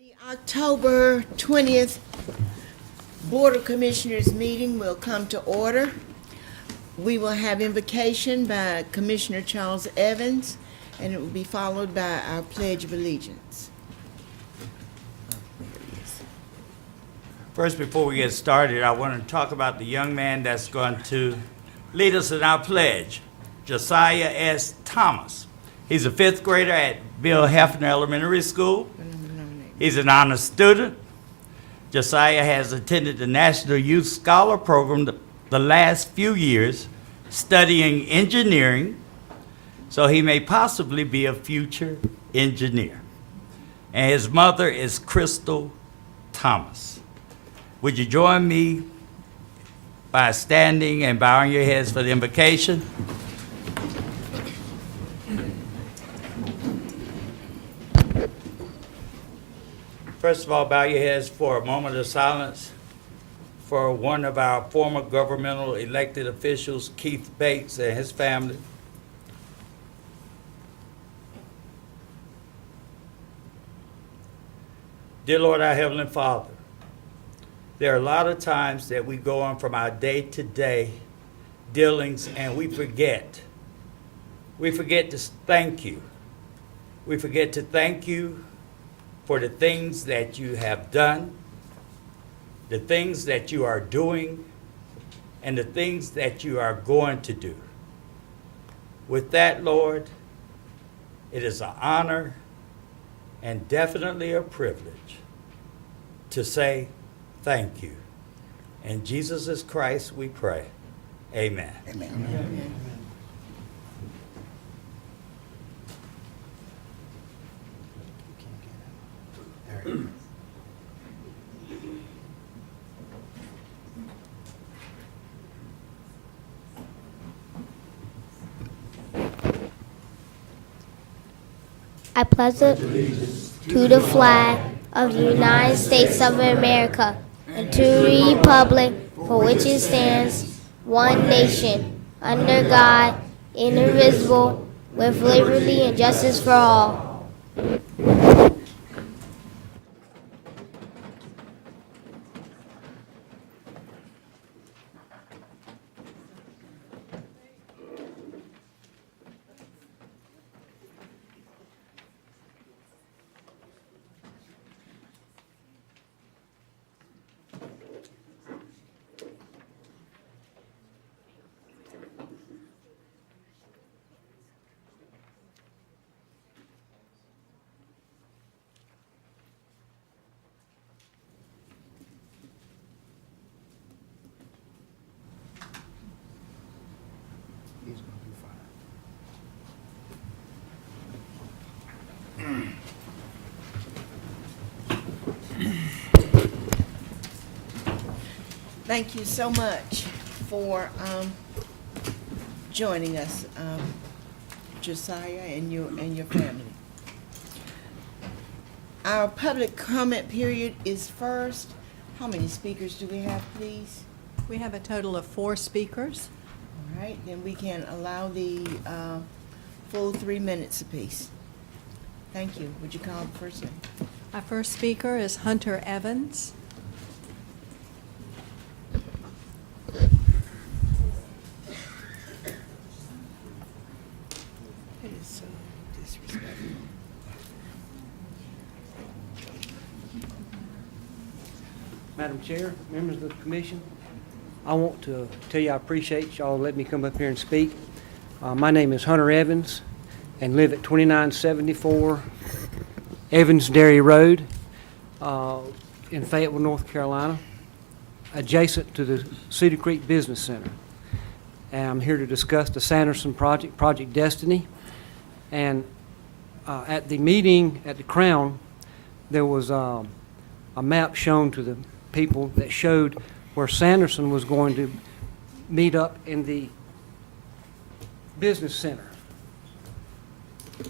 The October 20th Board of Commissioners meeting will come to order. We will have invocation by Commissioner Charles Evans, and it will be followed by our Pledge of Allegiance. First, before we get started, I want to talk about the young man that's going to lead us in our pledge, Josiah S. Thomas. He's a fifth grader at Bill Hefner Elementary School. He's an honor student. Josiah has attended the National Youth Scholar Program the last few years, studying engineering, so he may possibly be a future engineer. And his mother is Crystal Thomas. Would you join me by standing and bowing your heads for the invocation? First of all, bow your heads for a moment of silence for one of our former governmental elected officials, Keith Bates, and his family. Dear Lord, our Heavenly Father, there are a lot of times that we go on from our day-to-day dealings and we forget. We forget to thank you. We forget to thank you for the things that you have done, the things that you are doing, and the things that you are going to do. With that, Lord, it is an honor and definitely a privilege to say thank you. In Jesus Christ we pray. Amen. Amen. Amen. I pledge allegiance to the flag of the United States of America and to the republic for which it stands, one nation, under God, indivisible, with liberty and justice for all. Thank you so much for joining us, Josiah and your family. Our public comment period is first. How many speakers do we have, please? We have a total of 4 speakers. All right, then we can allow the full 3 minutes apiece. Thank you. Would you call the first name? Our first speaker is Hunter Evans. It is so disrespectful. Madam Chair, members of the commission, I want to tell you I appreciate y'all letting me come up here and speak. My name is Hunter Evans and live at 2974 Evans Dairy Road in Fayetteville, North Carolina, adjacent to the Cedar Creek Business Center. And I'm here to discuss the Sanderson project, Project Destiny. And at the meeting at the Crown, there was a map shown to the people that showed where Sanderson was going to meet up in the business center,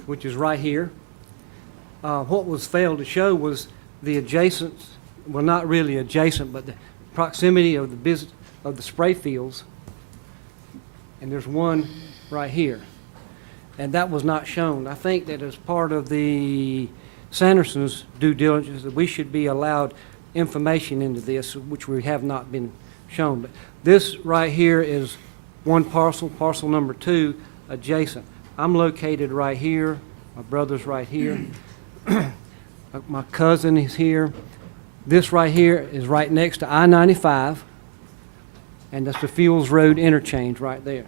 which is right here. What was failed to show was the adjacent, well, not really adjacent, but the proximity of the business of the spray fields. And there's one right here, and that was not shown. I think that as part of the Sanderson's due diligence that we should be allowed information into this, which we have not been shown. But this right here is one parcel, parcel number 2, adjacent. I'm located right here, my brother's right here, my cousin is here. This right here is right next to I-95, and that's the Fields Road interchange right there.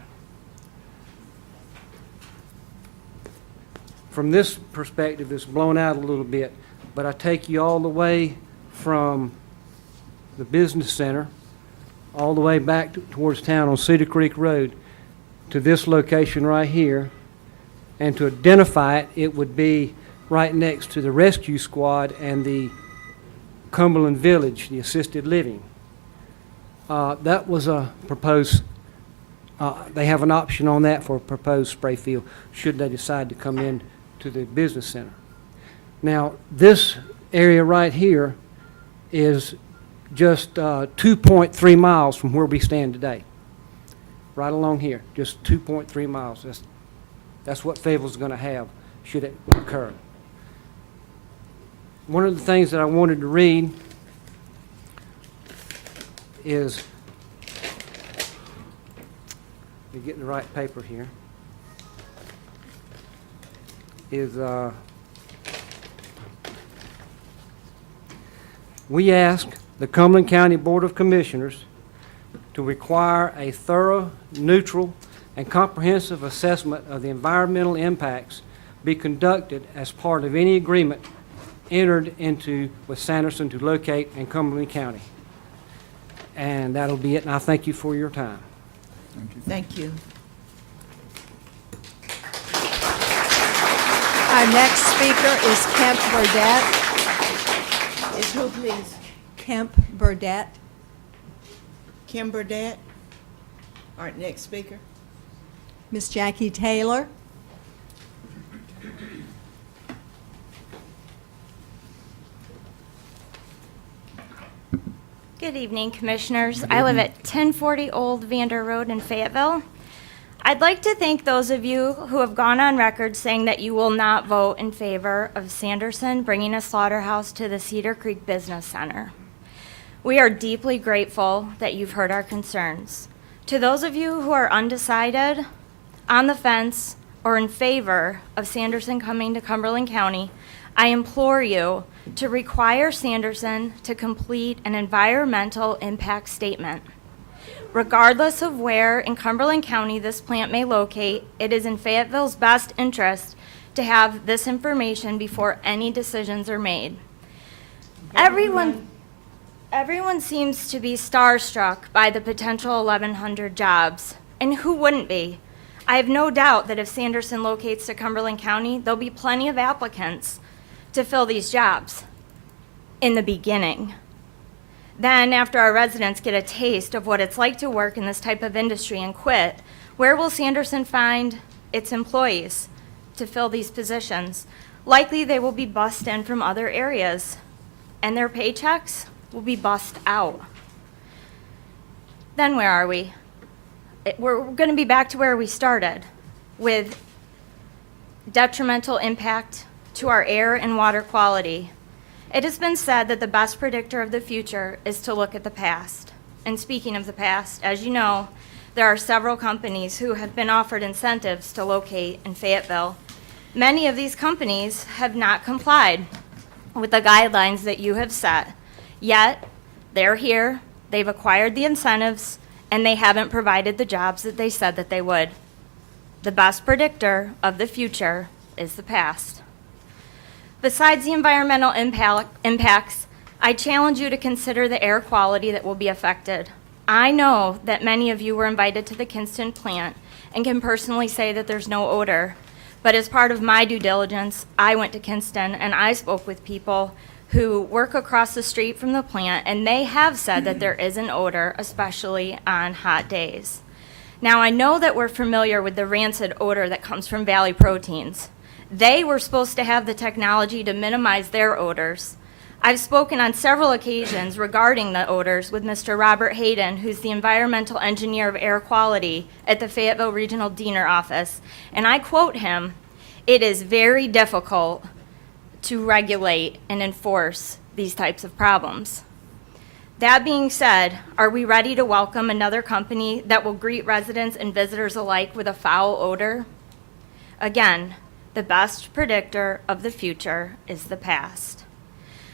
From this perspective, it's blown out a little bit, but I take you all the way from the business center, all the way back towards town on Cedar Creek Road to this location right here. And to identify it, it would be right next to the rescue squad and the Cumberland Village, the assisted living. That was a proposed, they have an option on that for a proposed spray field should they decide to come in to the business center. Now, this area right here is just 2.3 miles from where we stand today. Right along here, just 2.3 miles. That's what Fayetteville's going to have should it occur. One of the things that I wanted to read is, let me get the right paper here, is we ask the Cumberland County Board of Commissioners to require a thorough, neutral, and comprehensive assessment of the environmental impacts be conducted as part of any agreement entered into with Sanderson to locate in Cumberland County. And that'll be it, and I thank you for your time. Thank you. Our next speaker is Kemp Burdette. Is who, please? Kemp Burdette. Kim Burdette? Our next speaker. Miss Jackie Taylor. Good evening, Commissioners. I live at 1040 Old Vander Road in Fayetteville. I'd like to thank those of you who have gone on record saying that you will not vote in favor of Sanderson bringing a slaughterhouse to the Cedar Creek Business Center. We are deeply grateful that you've heard our concerns. To those of you who are undecided, on the fence, or in favor of Sanderson coming to Cumberland County, I implore you to require Sanderson to complete an environmental impact statement. Regardless of where in Cumberland County this plant may locate, it is in Fayetteville's best interest to have this information before any decisions are made. Everyone seems to be starstruck by the potential 1,100 jobs, and who wouldn't be? I have no doubt that if Sanderson locates to Cumberland County, there'll be plenty of applicants to fill these jobs in the beginning. Then, after our residents get a taste of what it's like to work in this type of industry and quit, where will Sanderson find its employees to fill these positions? Likely they will be bussed in from other areas, and their paychecks will be bussed out. Then where are we? We're going to be back to where we started, with detrimental impact to our air and water quality. It has been said that the best predictor of the future is to look at the past. And speaking of the past, as you know, there are several companies who have been offered incentives to locate in Fayetteville. Many of these companies have not complied with the guidelines that you have set. Yet, they're here, they've acquired the incentives, and they haven't provided the jobs that they said that they would. The best predictor of the future is the past. Besides the environmental impacts, I challenge you to consider the air quality that will be affected. I know that many of you were invited to the Kinston plant and can personally say that there's no odor. But as part of my due diligence, I went to Kinston and I spoke with people who work across the street from the plant, and they have said that there is an odor, especially on hot days. Now, I know that we're familiar with the rancid odor that comes from Valley Proteins. They were supposed to have the technology to minimize their odors. I've spoken on several occasions regarding the odors with Mr. Robert Hayden, who's the environmental engineer of air quality at the Fayetteville Regional Diener office, and I quote him, "It is very difficult to regulate and enforce these types of problems. That being said, are we ready to welcome another company that will greet residents and visitors alike with a foul odor? Again, the best predictor of the future is the past.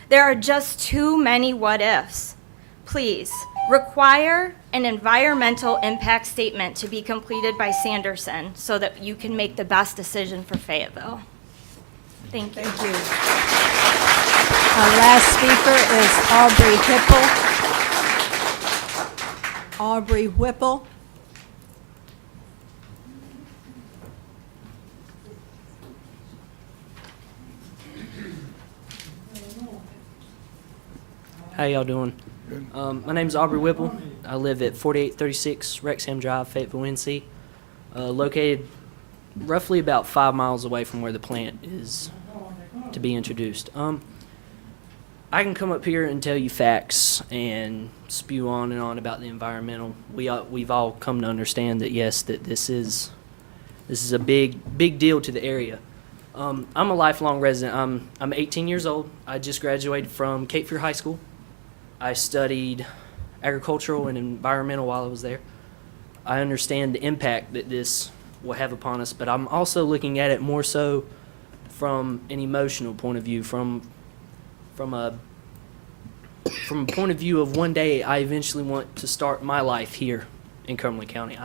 There are just too many what ifs. Please, require an environmental impact statement to be completed by Sanderson so that you can make the best decision for Fayetteville. Thank you. Thank you. Our last speaker is Aubrey Whipple. Aubrey Whipple. How y'all doing? My name is Aubrey Whipple. I live at 4836 Wrexham Drive, Fayetteville, NC. Located roughly about 5 miles away from where the plant is to be introduced. I can come up here and tell you facts and spew on and on about the environmental. We've all come to understand that yes, that this is a big deal to the area. I'm a lifelong resident. I'm 18 years old. I just graduated from Cape Fear High School. I studied agricultural and environmental while I was there. I understand the impact that this will have upon us, but I'm also looking at it more so from an emotional point of view, from a point of view of one day I eventually want to start my life here in Cumberland County.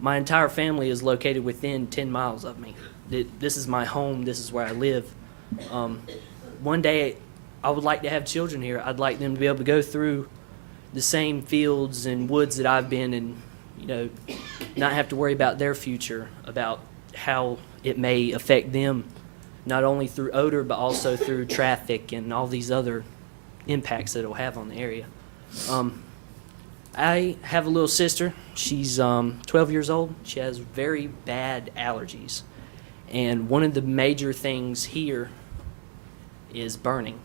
My entire family is located within 10 miles of me. This is my home. This is where I live. One day I would like to have children here. I'd like them to be able to go through the same fields and woods that I've been and, not have to worry about their future, about how it may affect them, not only through odor, but also through traffic and all these other impacts that it'll have on the area. I have a little sister. She's 12 years old. She has very bad allergies. And one of the major things here is burning.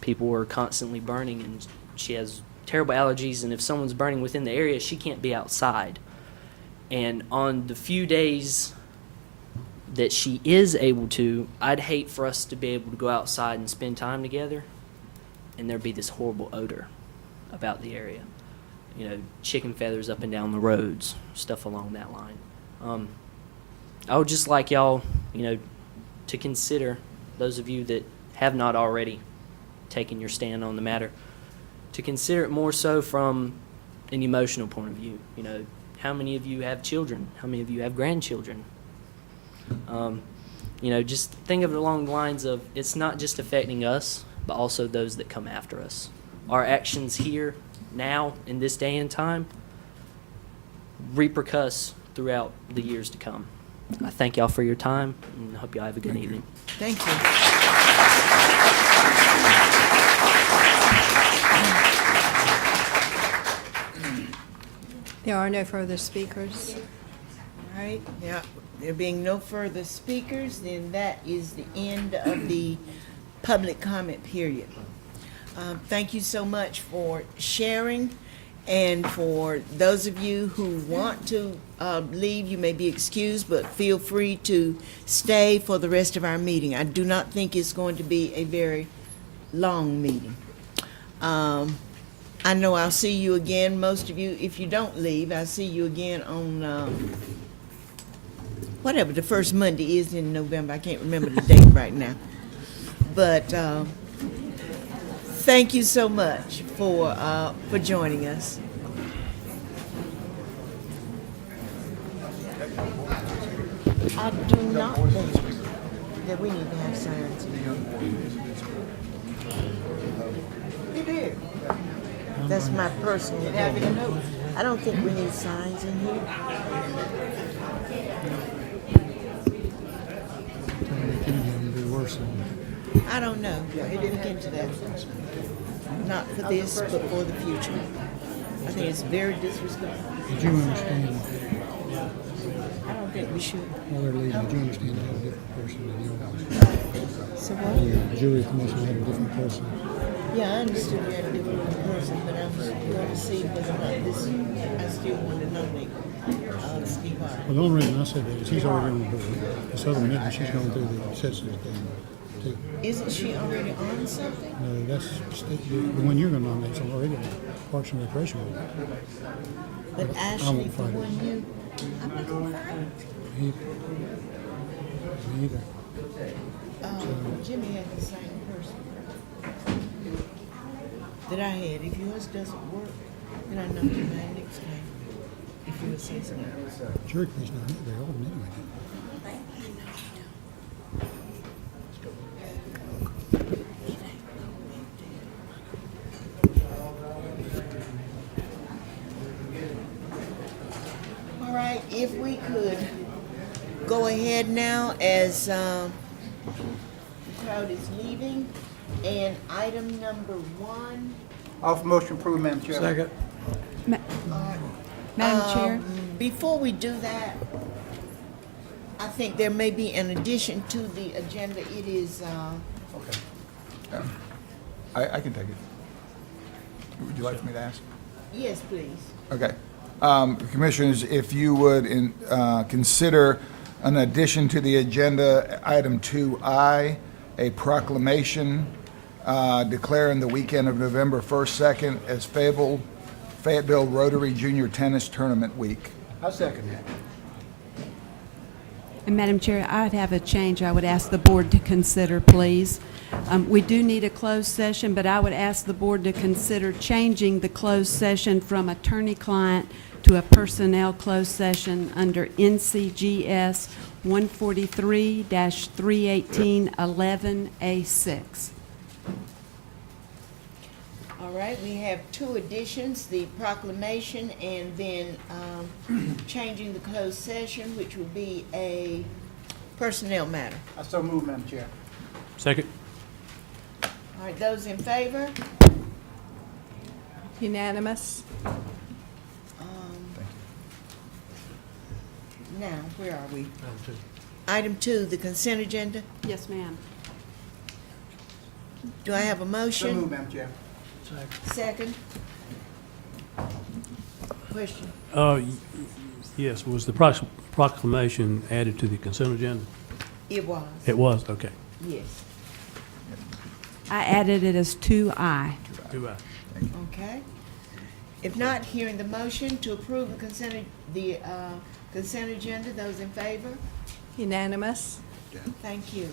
People are constantly burning, and she has terrible allergies, and if someone's burning within the area, she can't be outside. And on the few days that she is able to, I'd hate for us to be able to go outside and spend time together, and there'd be this horrible odor about the area. Chicken feathers up and down the roads, stuff along that line. I would just like y'all, to consider, those of you that have not already taken your stand on the matter, to consider it more so from an emotional point of view. How many of you have children? How many of you have grandchildren? Just think of it along the lines of it's not just affecting us, but also those that come after us. Our actions here, now, in this day and time, repercuss throughout the years to come. I thank y'all for your time, and I hope y'all have a good evening. Thank you. There are no further speakers. All right, yeah, there being no further speakers, then that is the end of the public comment period. Thank you so much for sharing, and for those of you who want to leave, you may be excused, but feel free to stay for the rest of our meeting. I do not think it's going to be a very long meeting. I know I'll see you again, most of you, if you don't leave, I'll see you again on whatever the first Monday is in November. I can't remember the date right now. But thank you so much for joining us. I do not think that we need to have signs in here. You did. That's my personal opinion. I don't think we need signs in here. I don't know. I didn't look into that. Not for this, but for the future. I think it's very disrespectful. Did you understand, I don't think we should. while they're leaving, did you understand they had a different person than yours? So what? The jury commission had a different person. Yeah, I understood we had a different person, but I was going to see whether or not this, I still want to nominate Steve Harvey. Well, the only reason I said that is he's already on the board. This other one isn't. She's going through the census thing to state. Isn't she already on something? No, that's state, the one you're gonna nominate is already on Parks and Recreation Board. But I Ashley, won't for fight it. when you, I'm not gonna fight it. Me either. Jimmy had the same person that I had. If yours doesn't work, then I know your name next time. If yours says no. Jury commission's not very often anyway. All right, if we could go ahead now as the crowd is leaving, and item number 1. Offer motion approved, Madam Chair. Second. Madam Chair? Before we do that, I think there may be an addition to the agenda. It is, Okay. I can take it. Would you like for me to ask? yes, please. Okay. Commissioners, if you would consider an addition to the agenda, item 2I, a proclamation declaring the weekend of November 1st, 2nd as Fayetteville Rotary Junior Tennis Tournament Week. I second that. And Madam Chair, I'd have a change I would ask the board to consider, please. We do need a closed session, but I would ask the board to consider changing the closed session from attorney-client to a personnel closed session under NCGS 143-318-11A6. All right, we have 2 additions, the proclamation and then changing the closed session, which will be a personnel matter. I so move, Madam Chair. Second. All right, those in favor? Unanimous? Now, where are we? Item 2, the consent agenda. Yes, ma'am. Do I have a So motion? move, Madam Chair. Second? Question? Yes, was the proclamation added to the consent agenda? It was, It was, okay. yes. I added it as 2I. Do I? Okay. If not, hearing the motion to approve the consent agenda, those in favor? Unanimous? Thank you.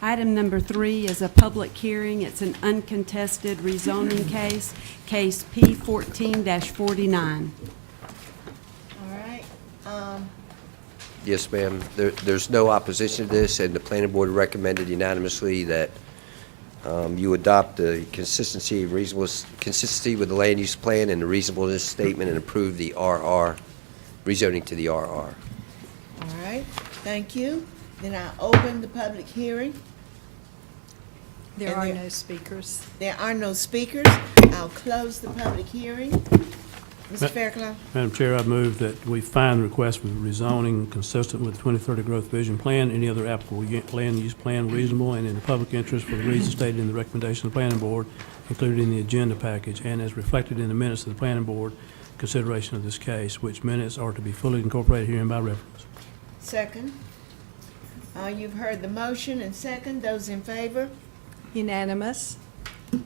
Item number 3 is a public hearing. It's an uncontested rezoning case, case P14-49. All right, Yes, ma'am. There's no opposition to this, and the planning board recommended unanimously that you adopt the consistency with the land use plan and the reasonableness statement and approve the RR, rezoning to the RR. all right, thank you. Then I open the public hearing. There And are there- no speakers. There are no speakers. I'll close the public hearing. Mr. Fairclough? Madam Chair, I move that we find the request for rezoning consistent with the 2030 Growth Vision Plan, any other applicable land use plan reasonable and in the public interest for the reasons stated in the recommendation of the planning board, included in the agenda package, and as reflected in the minutes of the planning board consideration of this case, which minutes are to be fully incorporated herein by reference. Second. You've heard the motion and second. Those in favor? Unanimous? All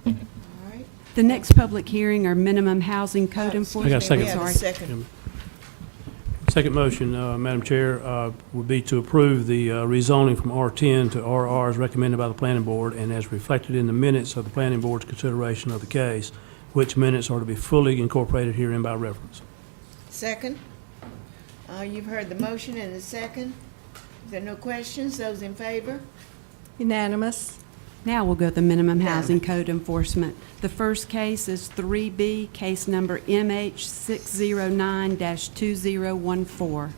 right. The next public hearing are minimum housing code enforcement. I got a second. We have a Sorry. second. Second motion, Madam Chair, would be to approve the rezoning from R10 to RR as recommended by the planning board and as reflected in the minutes of the planning board's consideration of the case, which minutes are to be fully incorporated herein by reference. Second. You've heard the motion and the second. Is there no questions? Those in favor? Unanimous? Now we'll go to the minimum housing code enforcement. The first case is 3B, case number MH609-2014.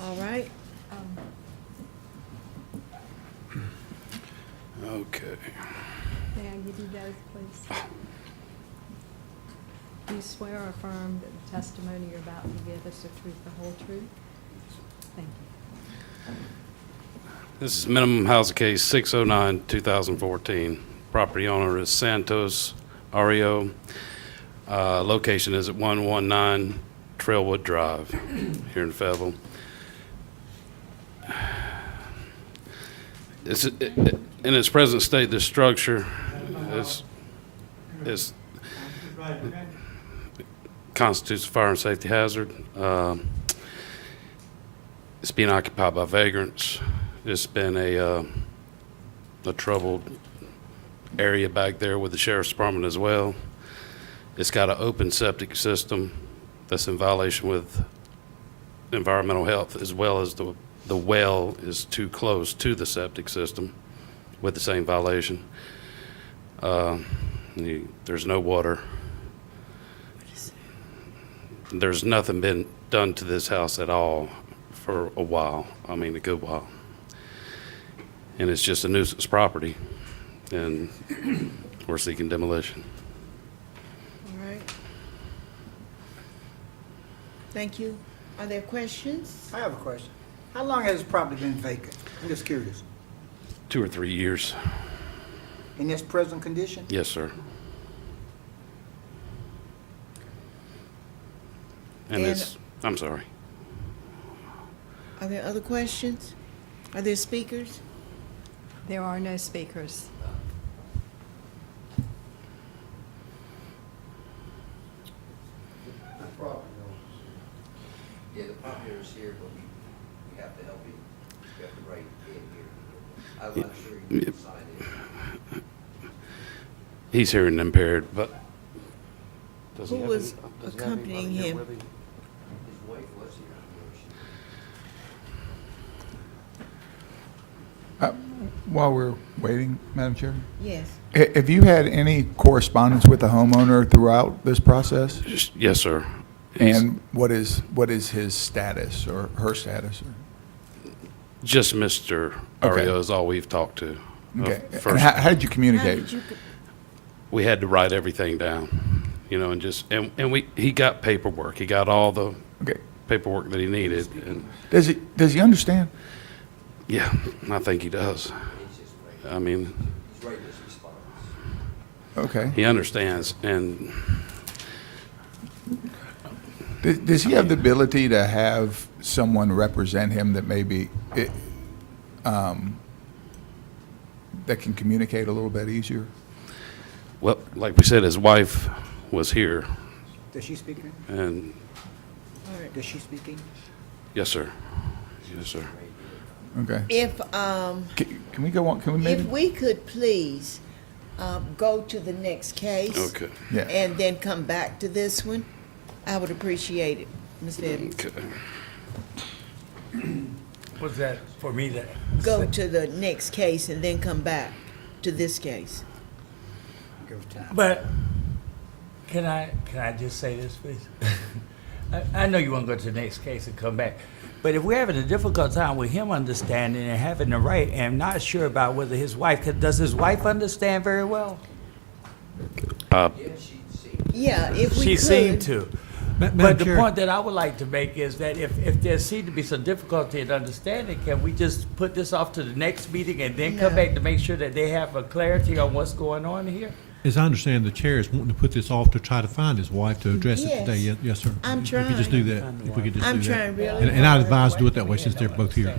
All right. Okay. May I give you those, please? Do you swear or affirm that the testimony you're about to give us the truth, the whole truth? Thank you. This is minimum housing case 609-2014. Property owner is Santos Ario. Location is at 119 Trailwood Drive here in Fayetteville. In its present state, this structure constitutes a fire and safety hazard. It's being occupied by vagrants. It's been a troubled area back there with the sheriff's department as well. It's got an open septic system that's in violation with environmental health, as well as the well is too close to the septic system with the same violation. There's no water. There's nothing been done to this house at all for a while. I mean, a good while. And it's just a nuisance property, and we're seeking demolition. All right. Thank you. Are there questions? I have a question. How long has this property been vacant? I'm just curious. 2 or 3 years. In its present condition? Yes, sir. And I'm sorry. Are there other questions? Are there speakers? There are no speakers. Yeah, the property owner's here, but we have to help him. We have to write in here. I'm not sure you can sign it. He's hearing impaired, but. does he Who have was any- does he have accompanying anybody here him? with him? His wife was here. While we're waiting, Madam Chair, Yes. have you had any correspondence with the homeowner throughout this process? Yes, sir. He's And what is his status or her status? just Mr. Okay. Ario is all we've talked to. Okay. And First, how did you How communicate? did you, we had to write everything down, and he got paperwork. He got all the Okay. paperwork that he needed, and Does he understand? yeah, I think he does. I mean, He's writing his response. Okay. he understands, and Does he have the ability to have someone represent him that maybe, that can communicate a little bit easier? well, like we said, his wife was here, Does she speak English? and all right. Does she speak English? yes, sir. Yes, sir. Okay. If, Can we go on, can we maybe? if we could please, go to the next case. Okay. Yeah. And then come back to this one, I would appreciate it, Mr. Evans. Okay. Was that for me to? Go to the next case and then come back to this case. Give time. But can I just say this, please? I know you want to go to the next case and come back, but if we're having a difficult time with him understanding and having the right, and not sure about whether his wife, does his wife understand very well? Yeah, if we could. She seemed to. Madam But the Chair. point that I would like to make is that if there seemed to be some difficulty in understanding, can we just put this off to the next meeting and then come No. back to make sure that they have a clarity on what's going on here? As I understand, the chair is wanting to put this off to try to find his wife to address it today. Yes. Yes, sir. I'm If we could just trying. do that, if we could just I'm do that. trying really And I'd hard. advise do it that way since they're both here.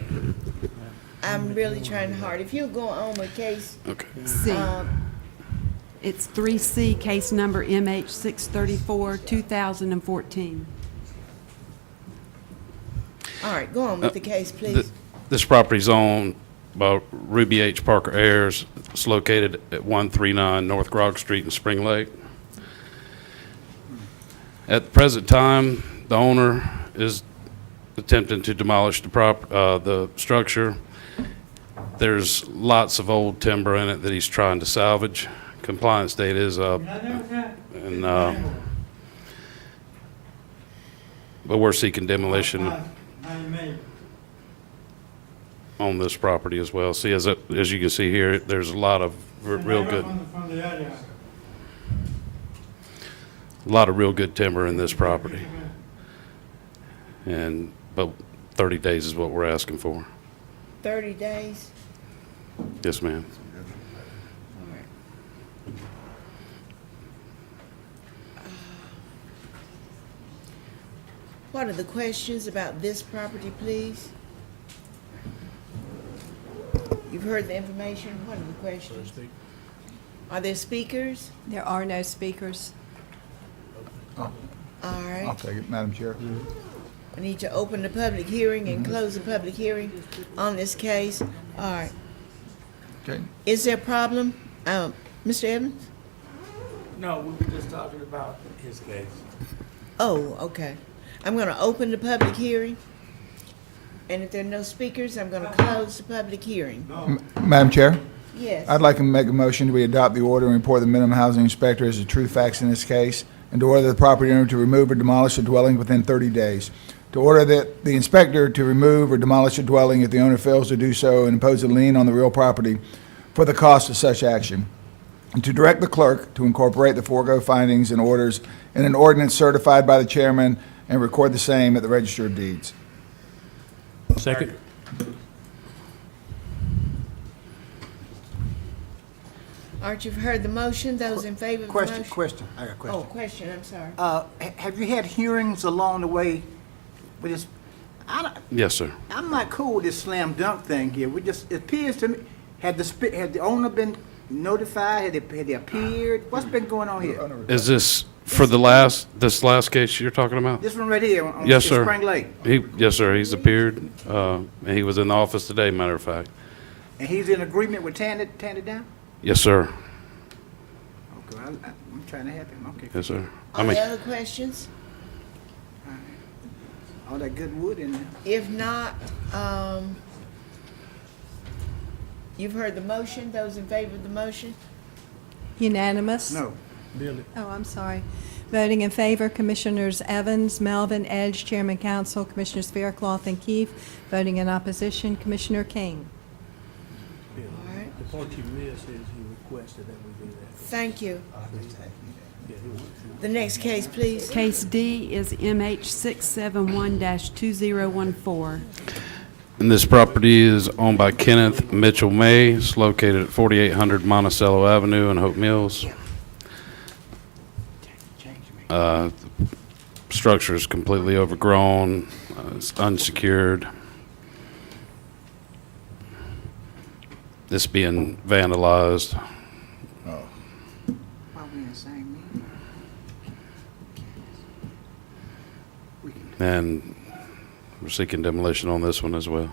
I'm really trying hard. If you go on with case, Okay. C. um, It's 3C, case number MH 634, 2014. all right, go on with the case, Th- please. This property's owned by Ruby H. Parker Ayers. It's located at 139 North Grog Street in Spring Lake. At the present time, the owner is attempting to demolish the structure. There's lots of old timber in it that he's trying to salvage. Compliance date is up, and, but we're seeking demolition on this property as well. See, as you can see here, there's a lot of real good timber in this property. But 30 days is what we're asking for. 30 days? Yes, ma'am. All right. What are the questions about this property, please? You've heard the information. What are the questions? Are there speakers? There are no speakers. All I'll right. take it, Madam Chair. I need to open the public hearing and close the public hearing on this case. All right. Okay. Is there a problem? Mr. Evans? No, we were just talking about his case. Oh, okay. I'm going to open the public hearing. And if there are no speakers, I'm going to close the public hearing. Madam Chair? Yes. I'd like to make a motion that we adopt the order and report the minimum housing inspector as the true facts in this case, and to order the property owner to remove or demolish a dwelling within 30 days. To order that the inspector to remove or demolish a dwelling if the owner fails to do so and impose a lien on the real property for the cost of such action. And to direct the clerk to incorporate the foregoing findings and orders in an ordinance certified by the chairman and record the same at the Register of Deeds. Second. All right, you've heard the motion. Those in favor of the motion? Question, I got a question. Oh, question, I'm sorry. Have you had hearings along the way with this? Yes, sir. I'm not cool with this slam dunk thing here. It appears to me, had the owner been notified? Had they appeared? What's been going on here? Is this for this last case you're talking about? This one right here on Yes, sir. Spring Lake. Yes, sir. He's appeared, and he was in the office today, matter of fact. And he's in agreement with tearing it down? Yes, sir. Okay, I'm trying to help him. Okay. Yes, sir. Are there other questions? All that good wood in there. If not, you've heard the motion. Those in favor of the motion? Unanimous? No. Oh, I'm sorry. Voting in favor, Commissioners Evans, Melvin, Edge, Chairman Council, Commissioners Faircloth and Keefe. Voting in opposition, Commissioner King. All right. The part you missed is he requested that we do that. Thank you. The next case, please. Case D is MH 671-2014. And this property is owned by Kenneth Mitchell May. It's located at 4800 Monticello Avenue in Hope Mills. The structure is completely overgrown. It's unsecured. It's being vandalized. Why we in the same meeting? And we're seeking demolition on this one as well.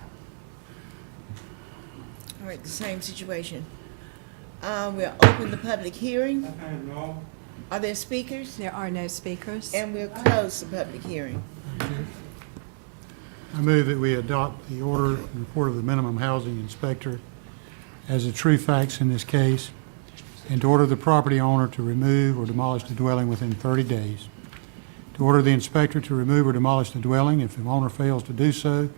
All right, the same situation. We'll open the public hearing. Are there speakers? There are no speakers. And we'll close the public hearing. I move that we adopt the order and report of the minimum housing inspector as the true facts in this case, and to order the property owner to remove or demolish the dwelling within 30 days. To order the inspector to remove or demolish the dwelling if the owner fails to do so,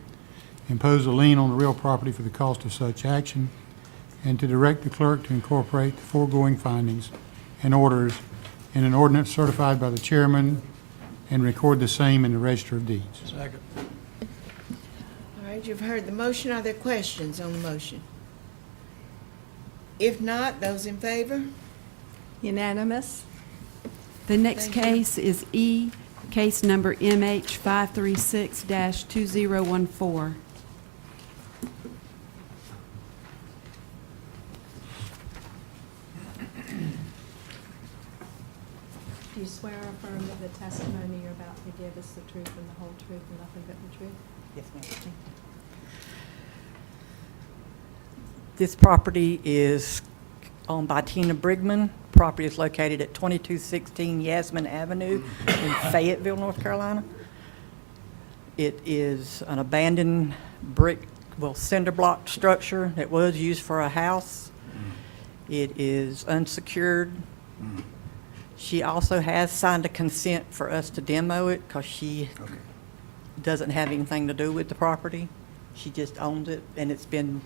impose a lien on the real property for the cost of such action, and to direct the clerk to incorporate the foregoing findings and orders in an ordinance certified by the chairman and record the same in the Register of Deeds. Second. All right, you've heard the motion. Are there questions on the motion? If not, those in favor? Unanimous? The next Thank you. case is E, case number MH 536-2014. Do you swear or affirm that the testimony you're about to give is the truth and the whole truth and nothing but the truth? Yes, ma'am. This property is owned by Tina Brigman. Property is located at 2216 Yasmin Avenue in Fayetteville, North Carolina. It is an abandoned cinder block structure that was used for a house. It is unsecured. She also has signed a consent for us to demo it because she doesn't have anything to do with the property. She just owns it, and it's been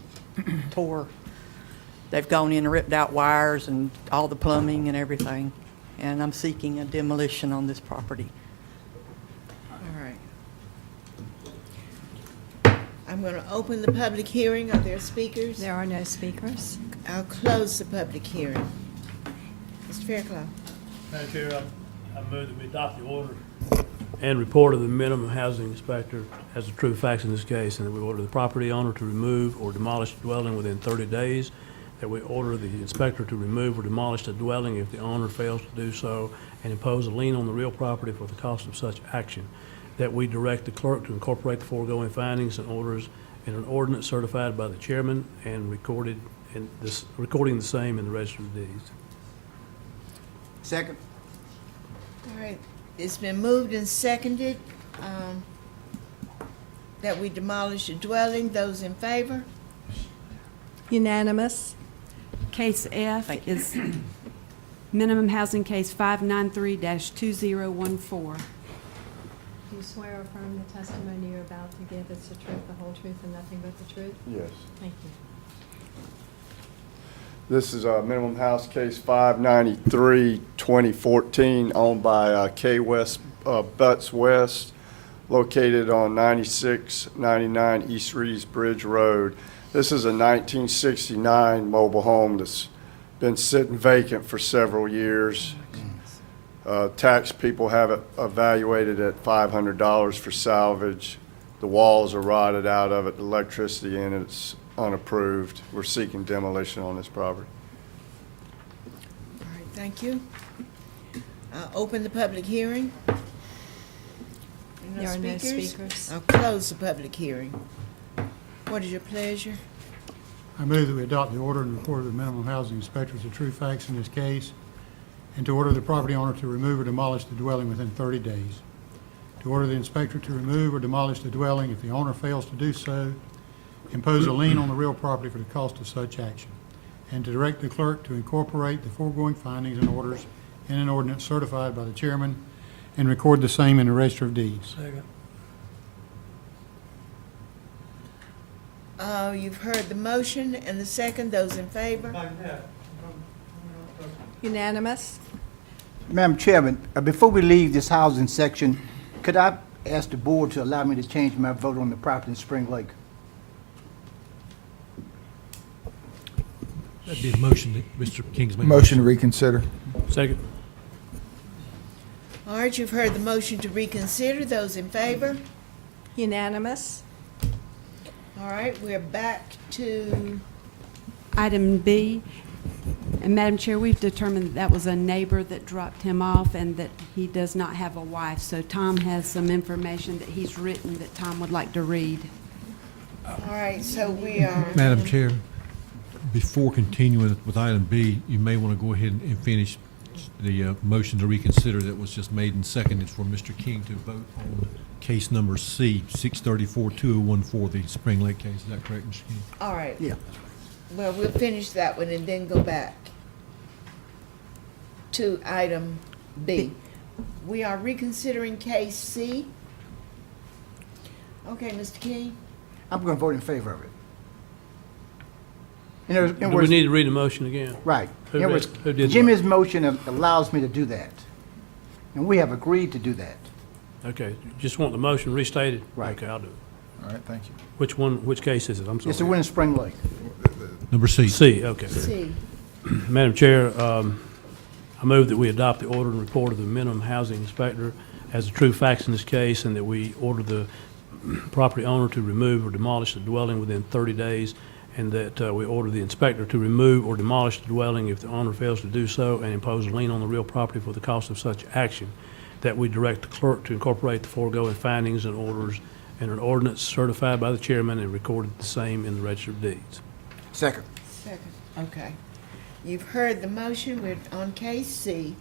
tore. They've gone in and ripped out wires and all the plumbing and everything, and I'm seeking a demolition on this property. All right. I'm going to open the public hearing. Are there speakers? There are no speakers. I'll close the public hearing. Mr. Fairclough. Madam Chair, I move that we adopt the order and report of the minimum housing inspector as the true facts in this case, and that we order the property owner to remove or demolish the dwelling within 30 days, that we order the inspector to remove or demolish the dwelling if the owner fails to do so, and impose a lien on the real property for the cost of such action, that we direct the clerk to incorporate the foregoing findings and orders in an ordinance certified by the chairman and recording the same in the register of deeds. Second. All right, it's been moved and seconded that we demolish the dwelling. Those in favor? Unanimous. Case F is minimum housing case 593-2014. Do you swear or affirm the testimony you're about to give is the truth, the whole truth, and nothing but the truth? Yes. Thank you. This is a minimum house case 593, 2014, owned by K West Butts West, located on 9699 East Reeves Bridge Road. This is a 1969 mobile home that's been sitting vacant for several years. Tax people have it evaluated at $500 for salvage. The walls are rotted out of it, the electricity in it's unapproved. We're seeking demolition on this property. All right, thank you. Open the public hearing. There are no speakers. I'll close the public hearing. What is your pleasure? I move that we adopt the order and report of the minimum housing inspector as the true facts in this case, and to order the property owner to remove or demolish the dwelling within 30 days. To order the inspector to remove or demolish the dwelling if the owner fails to do so, impose a lien on the real property for the cost of such action, and to direct the clerk to incorporate the foregoing findings and orders in an ordinance certified by the chairman and record the same in the register of deeds. Second. You've heard the motion and the second. Those in favor? Unanimous. Madam Chairman, before we leave this housing section, could I ask the board to allow me to change my vote on the property in Spring Lake? That'd be a motion that Mr. King's making. Motion to reconsider. Second. All right, you've heard the motion to reconsider. Those in favor? Unanimous. All right, we're back to, Item B, and Madam Chair, we've determined that that was a neighbor that dropped him off and that he does not have a wife. So Tom has some information that he's written that Tom would like to read. all right, so we are. Madam Chair, before continuing with item B, you may want to go ahead and finish the motion to reconsider that was just made and seconded for Mr. King to vote on case number C, 634-2014, the Spring Lake case. Is that correct, Mr. King? All right. Yeah. Well, we'll finish that one and then go back to item B. We are reconsidering case C. Okay, Mr. King? I'm going to vote in favor of it. Do we need to read the motion again? Right. Who In other did- words, who did the Jimmy's motion allows me to do that, and we have agreed to do that. Okay, just want the motion restated? Right. Okay, I'll do it. All right, thank you. Which one, which case is it? I'm sorry. It's the one in Spring Lake. Number C. C, okay. C. Madam Chair, I move that we adopt the order and report of the minimum housing inspector as the true facts in this case, and that we order the property owner to remove or demolish the dwelling within 30 days, and that we order the inspector to remove or demolish the dwelling if the owner fails to do so, and impose a lien on the real property for the cost of such action, that we direct the clerk to incorporate the foregoing findings and orders in an ordinance certified by the chairman and recorded the same in the register of deeds. Second. Second, okay. You've heard the motion. We're on case C.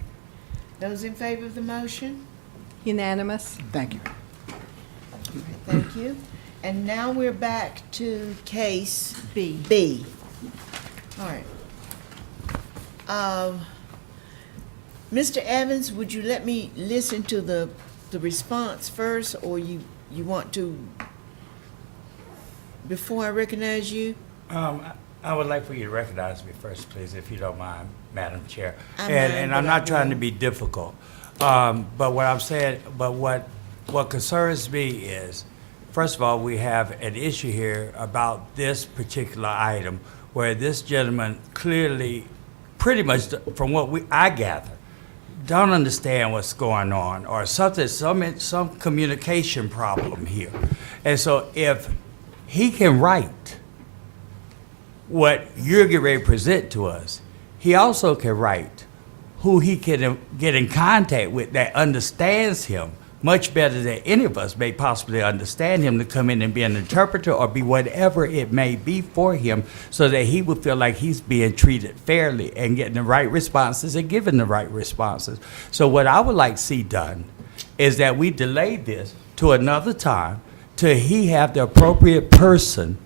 Those in favor of the motion? Unanimous. Thank you. Thank you. And now we're back to case B. B. All right. Mr. Evans, would you let me listen to the response first, or you want to, before I recognize you? I would like for you to recognize me first, please, if you don't mind, Madam Chair. I And mind, I'm but I not trying to will. be difficult. But what I'm saying, but what concerns me is, first of all, we have an issue here about this particular item, where this gentleman clearly, pretty much from what I gather, don't understand what's going on, or something, some communication problem here. And so if he can write what you're getting ready to present to us, he also can write who he can get in contact with that understands him much better than any of us may possibly understand him, to come in and be an interpreter or be whatever it may be for him, so that he would feel like he's being treated fairly and getting the right responses and giving the right responses. So what I would like to see done is that we delay this to another time till he have the appropriate person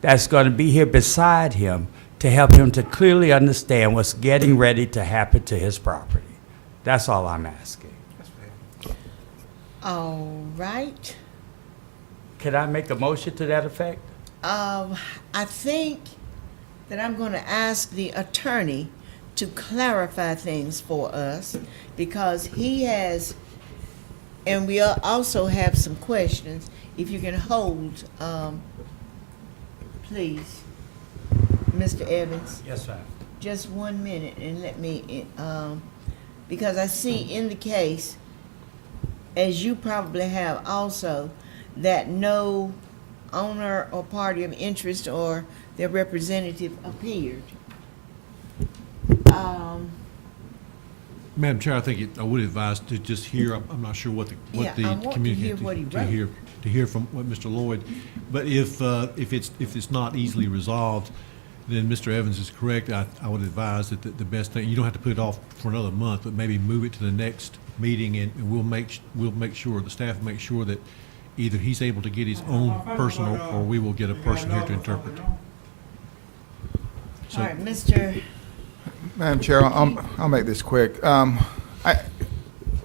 that's going to be here beside him to help him to clearly understand what's getting ready to happen to his property. That's all I'm asking. All right. Can I make a motion to that effect? I think that I'm going to ask the attorney to clarify things for us, because he has, and we also have some questions. If you can hold, please, Mr. Evans. Yes, ma'am. Just 1 minute, and let me, because I see in the case, as you probably have also, that no owner or party of interest or their representative appeared. Madam Chair, I think I would advise to just hear, I'm not sure what the Yeah, I want to hear what he wrote. to hear from what Mr. Lloyd. But if it's not easily resolved, then Mr. Evans is correct. I would advise that the best thing, you don't have to put it off for another month, but maybe move it to the next meeting, and we'll make sure, the staff will make sure that either he's able to get his own personal, or we will get a person here to interpret. So, All right, Mr. Madam Chair, I'll make this quick.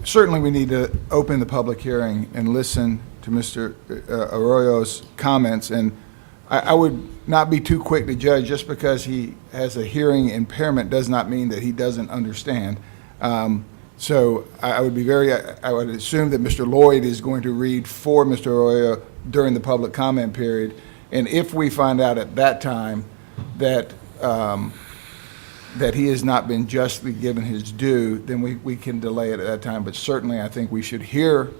Certainly, we need to open the public hearing and listen to Mr. Arroyo's comments, and I would not be too quick to judge. Just because he has a hearing impairment does not mean that he doesn't understand. So I would assume that Mr. Lloyd is going to read for Mr. Arroyo during the public comment period, and if we find out at that time that that he has not been justly given his due, then we can delay it at that time. But certainly, I think we should hear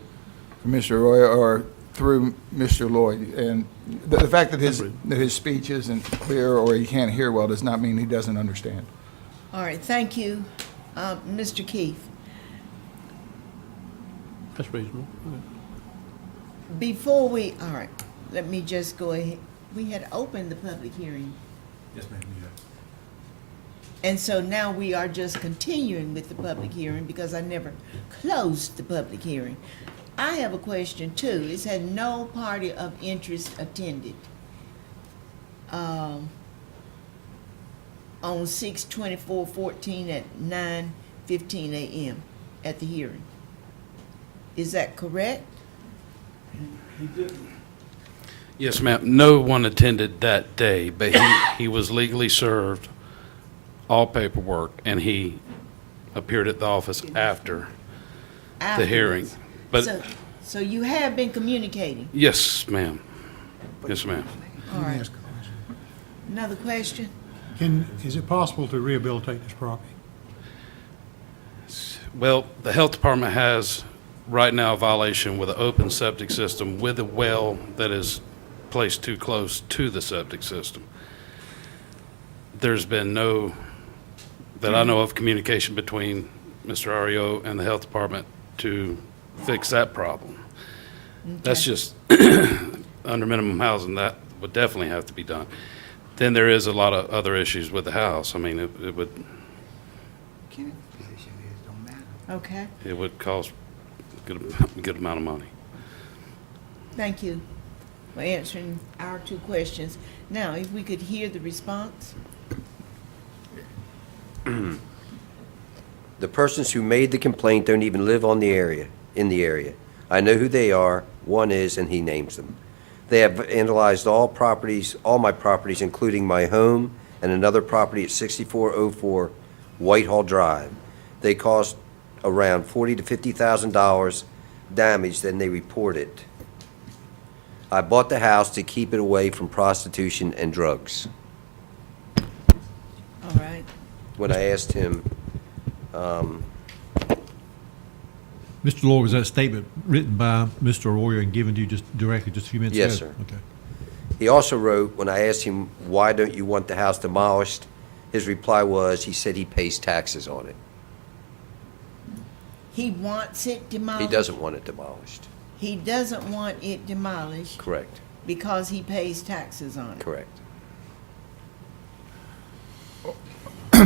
from Mr. Arroyo or through Mr. Lloyd. And the fact that his speech isn't clear or he can't hear well does not mean he doesn't understand. All right, thank you. Mr. Keith, That's reasonable. before we, all right, let me just go ahead. We had opened the public hearing. yes, ma'am. And so now we are just continuing with the public hearing, because I never closed the public hearing. I have a question too. It said no party of interest attended on 6/24/14 at 9:15 a.m. at the hearing. Is that correct? Yes, ma'am. No one attended that day, but he was legally served all paperwork, and he appeared at the office after the hearing. But So you have been communicating? yes, ma'am. Yes, ma'am. All right. Another question? Is it possible to rehabilitate this property? Well, the health department has right now a violation with an open septic system with a well that is placed too close to the septic system. There's been no, that I know of, communication between Mr. Ario and the health department to fix that problem. That's just under minimum housing. That would definitely have to be done. Then there is a lot of other issues with the house. I mean, it would Okay, cost a good amount of money. thank you for answering our two questions. Now, if we could hear the response? The persons who made the complaint don't even live in the area. I know who they are. One is, and he names them. They have analyzed all my properties, including my home and another property at 6404 Whitehall Drive. They cost around $40,000 to $50,000 damage, then they reported. I bought the house to keep it away from prostitution and drugs. All right. When I asked him Mr. Lloyd, was that statement written by Mr. Arroyo and given to you just directly just a few minutes ago? Yes, sir. Okay. He also wrote, when I asked him, why don't you want the house demolished? His reply was, he said he pays taxes on it. He wants it demolished? He doesn't want it demolished. He doesn't want it demolished Correct, because he pays taxes on it? correct. All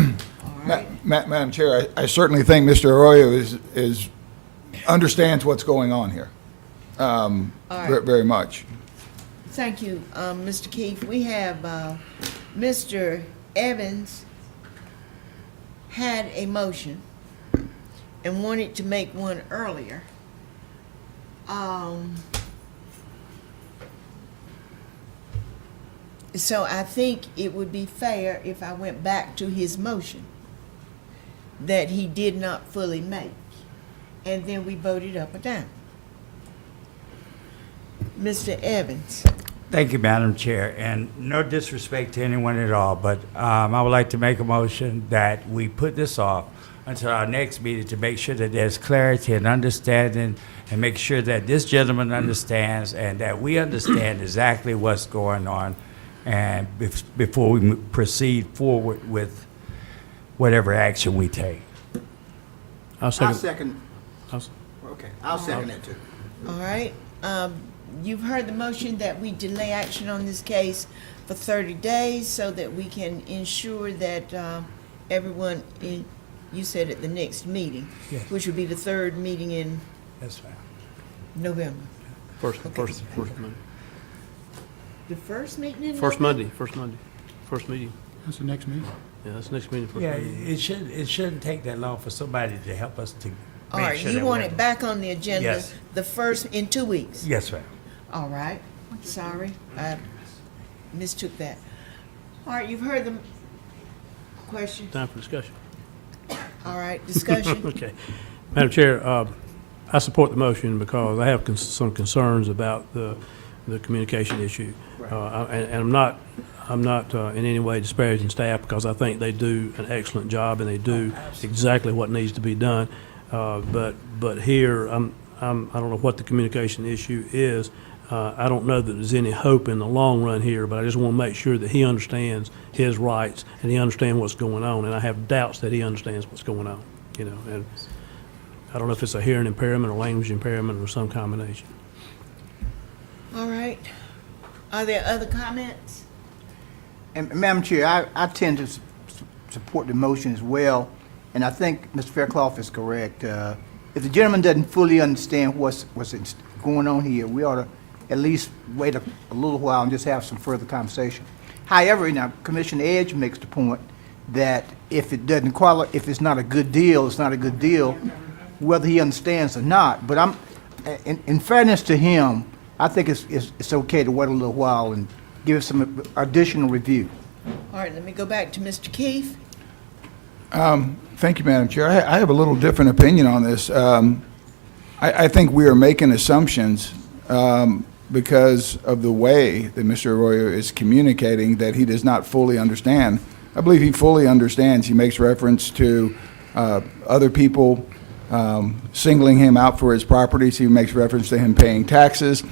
right. Madam Chair, I certainly think Mr. Arroyo understands what's going on here, right. very much. Thank you, Mr. Keefe. We have Mr. Evans had a motion and wanted to make one earlier. So I think it would be fair if I went back to his motion that he did not fully make, and then we voted up or down. Mr. Evans. Thank you, Madam Chair, and no disrespect to anyone at all, but I would like to make a motion that we put this off until our next meeting to make sure that there's clarity and understanding, and make sure that this gentleman understands and that we understand exactly what's going on, and before we proceed forward with whatever action we take. I'll second. I'll- Okay, I'll second that too. All right, you've heard the motion that we delay action on this case for 30 days so that we can ensure that everyone, you said at the next meeting, Yes. which would be the third meeting in That's fine. November. First Monday. The first meeting in First November? Monday, first meeting. That's the next meeting. Yeah, that's next meeting, first Yeah, meeting. it shouldn't take that long for somebody to help us to All make right, sure you that want we're- it back on the agenda, Yes. the first, in 2 weeks? Yes, ma'am. All right, sorry, I mistook that. All right, you've heard the question, Time for discussion. all right, discussion? Okay. Madam Chair, I support the motion because I have some concerns about the communication issue. And I'm not in any way disparaging staff because I think they do an excellent job and they do exactly what needs to be done. But here, I don't know what the communication issue is. I don't know that there's any hope in the long run here, but I just want to make sure that he understands his rights and he understands what's going on. And I have doubts that he understands what's going on, and I don't know if it's a hearing impairment or language impairment or some combination. All right, are there other comments? And Madam Chair, I tend to support the motion as well, and I think Mr. Fairclough is correct. If the gentleman doesn't fully understand what's going on here, we ought to at least wait a little while and just have some further conversation. However, now Commissioner Edge makes the point that if it doesn't if it's not a good deal, it's not a good deal, whether he understands or not. But in fairness to him, I think it's okay to wait a little while and give it some additional review. All right, let me go back to Mr. Keefe. Thank you, Madam Chair. I have a little different opinion on this. I think we are making assumptions because of the way that Mr. Arroyo is communicating that he does not fully understand. I believe he fully understands. He makes reference to other people singling him out for his properties. He makes reference to him paying taxes.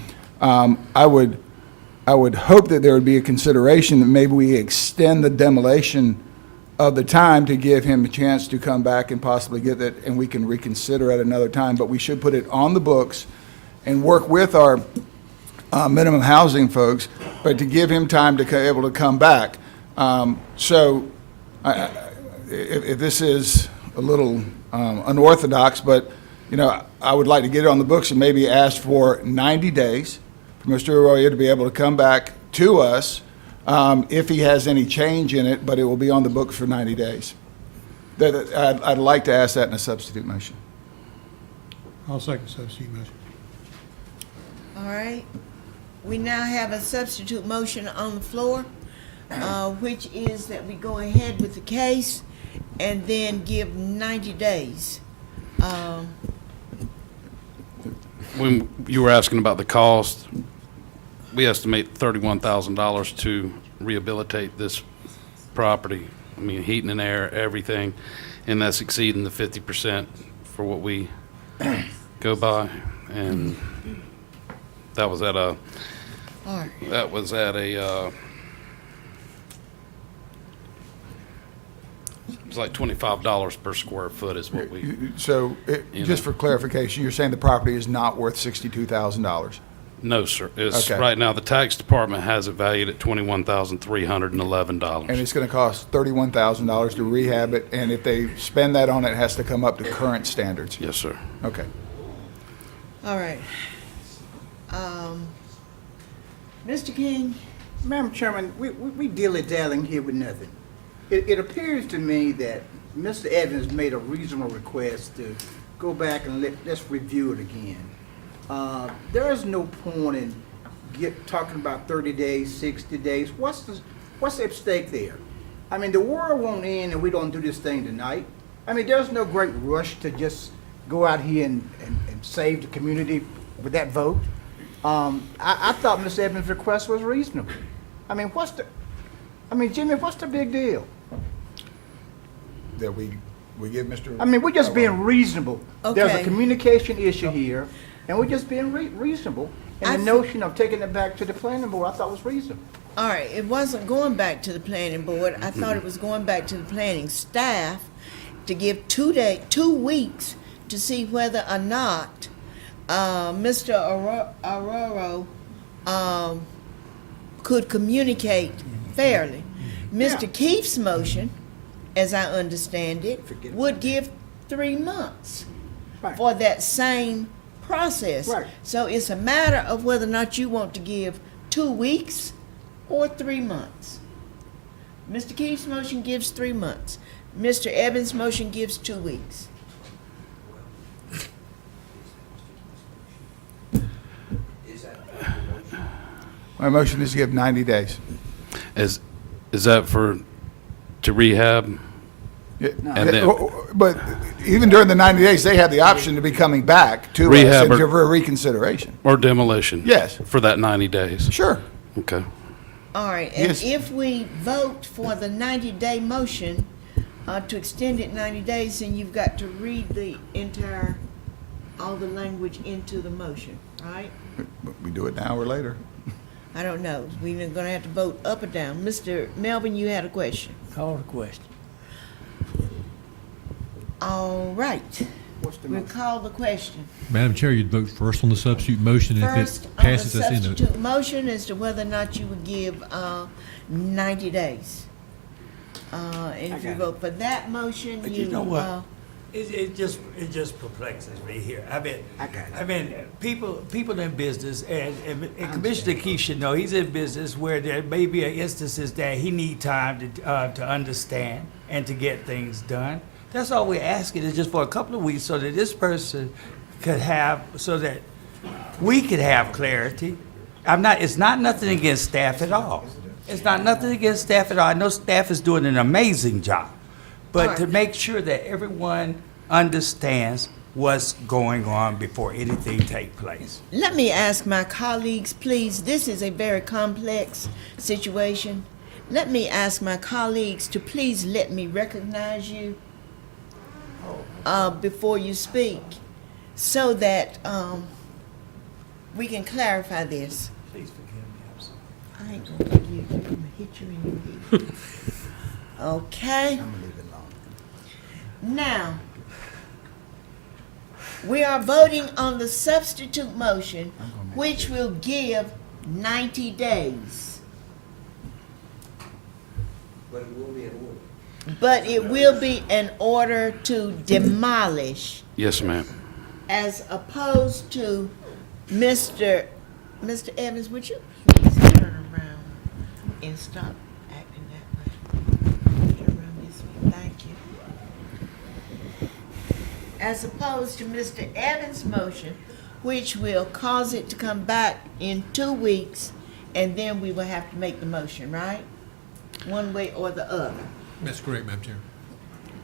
I would hope that there would be a consideration that maybe we extend the demolition of the time to give him a chance to come back and possibly get it, and we can reconsider at another time. But we should put it on the books and work with our minimum housing folks, but to give him time to be able to come back. So if this is a little unorthodox, but I would like to get it on the books and maybe ask for 90 days for Mr. Arroyo to be able to come back to us if he has any change in it, but it will be on the books for 90 days. I'd like to ask that in a substitute motion. I'll second the substitute motion. All right, we now have a substitute motion on the floor, which is that we go ahead with the case and then give 90 days. When you were asking about the cost, we estimate $31,000 to rehabilitate this property. I mean, heating and air, everything, and that's exceeding the 50% for what we go by, and that was at a, All right. that was at a, it's like $25 per square foot is what we, So, You just know. for clarification, you're saying the property is not worth $62,000? no, sir. It's, Okay. right now, the tax department has it valued at $21,311. And it's going to cost $31,000 to rehab it, and if they spend that on it, it has to come up to current standards? Yes, sir. Okay. All right. Mr. King? Madam Chairman, we dilly-dallying here with nothing. It appears to me that Mr. Evans made a reasonable request to go back and let's review it again. There is no point in talking about 30 days, 60 days. What's at stake there? I mean, the world won't end if we don't do this thing tonight. I mean, there's no great rush to just go out here and save the community with that vote. I thought Ms. Evans' request was reasonable. I mean, Jimmy, what's the big deal? That we give Mr. I mean, we're just being reasonable. There's a Okay. communication issue here, and we're just being reasonable. And the notion of taking it back to the planning board, I thought was reasonable. All right, it wasn't going back to the planning board. I thought it was going back to the planning staff to give 2 weeks to see whether or not Mr. Arroyo could communicate fairly. Mr. Keefe's motion, as I understand it, would give 3 months Right. for that same process. Right. So it's a matter of whether or not you want to give 2 weeks or 3 months. Mr. Keefe's motion gives 3 months. Mr. Evans' motion gives 2 weeks. My motion is to give 90 days. Is that to rehab? Yeah, And then- But even during the 90 days, they have the option to be coming back to us Rehab and or- for a reconsideration. Or demolition? Yes. For that 90 days? Sure. Okay. All right, and Yes. if we vote for the 90-day motion to extend it 90 days, then you've got to read all the language into the motion, right? We do it now or later. I don't know. We're gonna have to vote up or down. Mr. Melvin, you had a question. Call the question. All right. What's the We'll motion? call the question. Madam Chair, you'd vote first on the substitute motion, and if First, it on the passes, that's in it. substitute motion as to whether or not you would give 90 days. And if you vote for that motion, But you... you know what? It just perplexes me here. I mean, people in business, and Commissioner Keefe should know, he's in business where there may be instances that he need time to understand and to get things done. That's all we're asking, is just for a couple of weeks so that this person could have, so that we could have clarity. It's not nothing against staff at all. It's not nothing against staff at all. I know staff is doing an amazing job. But to make sure that everyone understands what's going on before anything take place. Let me ask my colleagues, please. This is a very complex situation. Let me ask my colleagues to please let me recognize you before you speak, so that we can clarify this. Please forgive me, I'm sorry. I ain't gonna forgive you. I'm gonna hit you in your head. Okay? I'm gonna leave it alone. Now, we are voting on the substitute motion, which will give 90 days. But it will be an order. But it will be an order to demolish, Yes, ma'am. as opposed to Mr. Evans, would you please turn around and stop acting that way? Turn around this way, thank you. As opposed to Mr. Evans' motion, which will cause it to come back in 2 weeks, and then we will have to make the motion, right? One way or the other. That's correct, Madam Chair.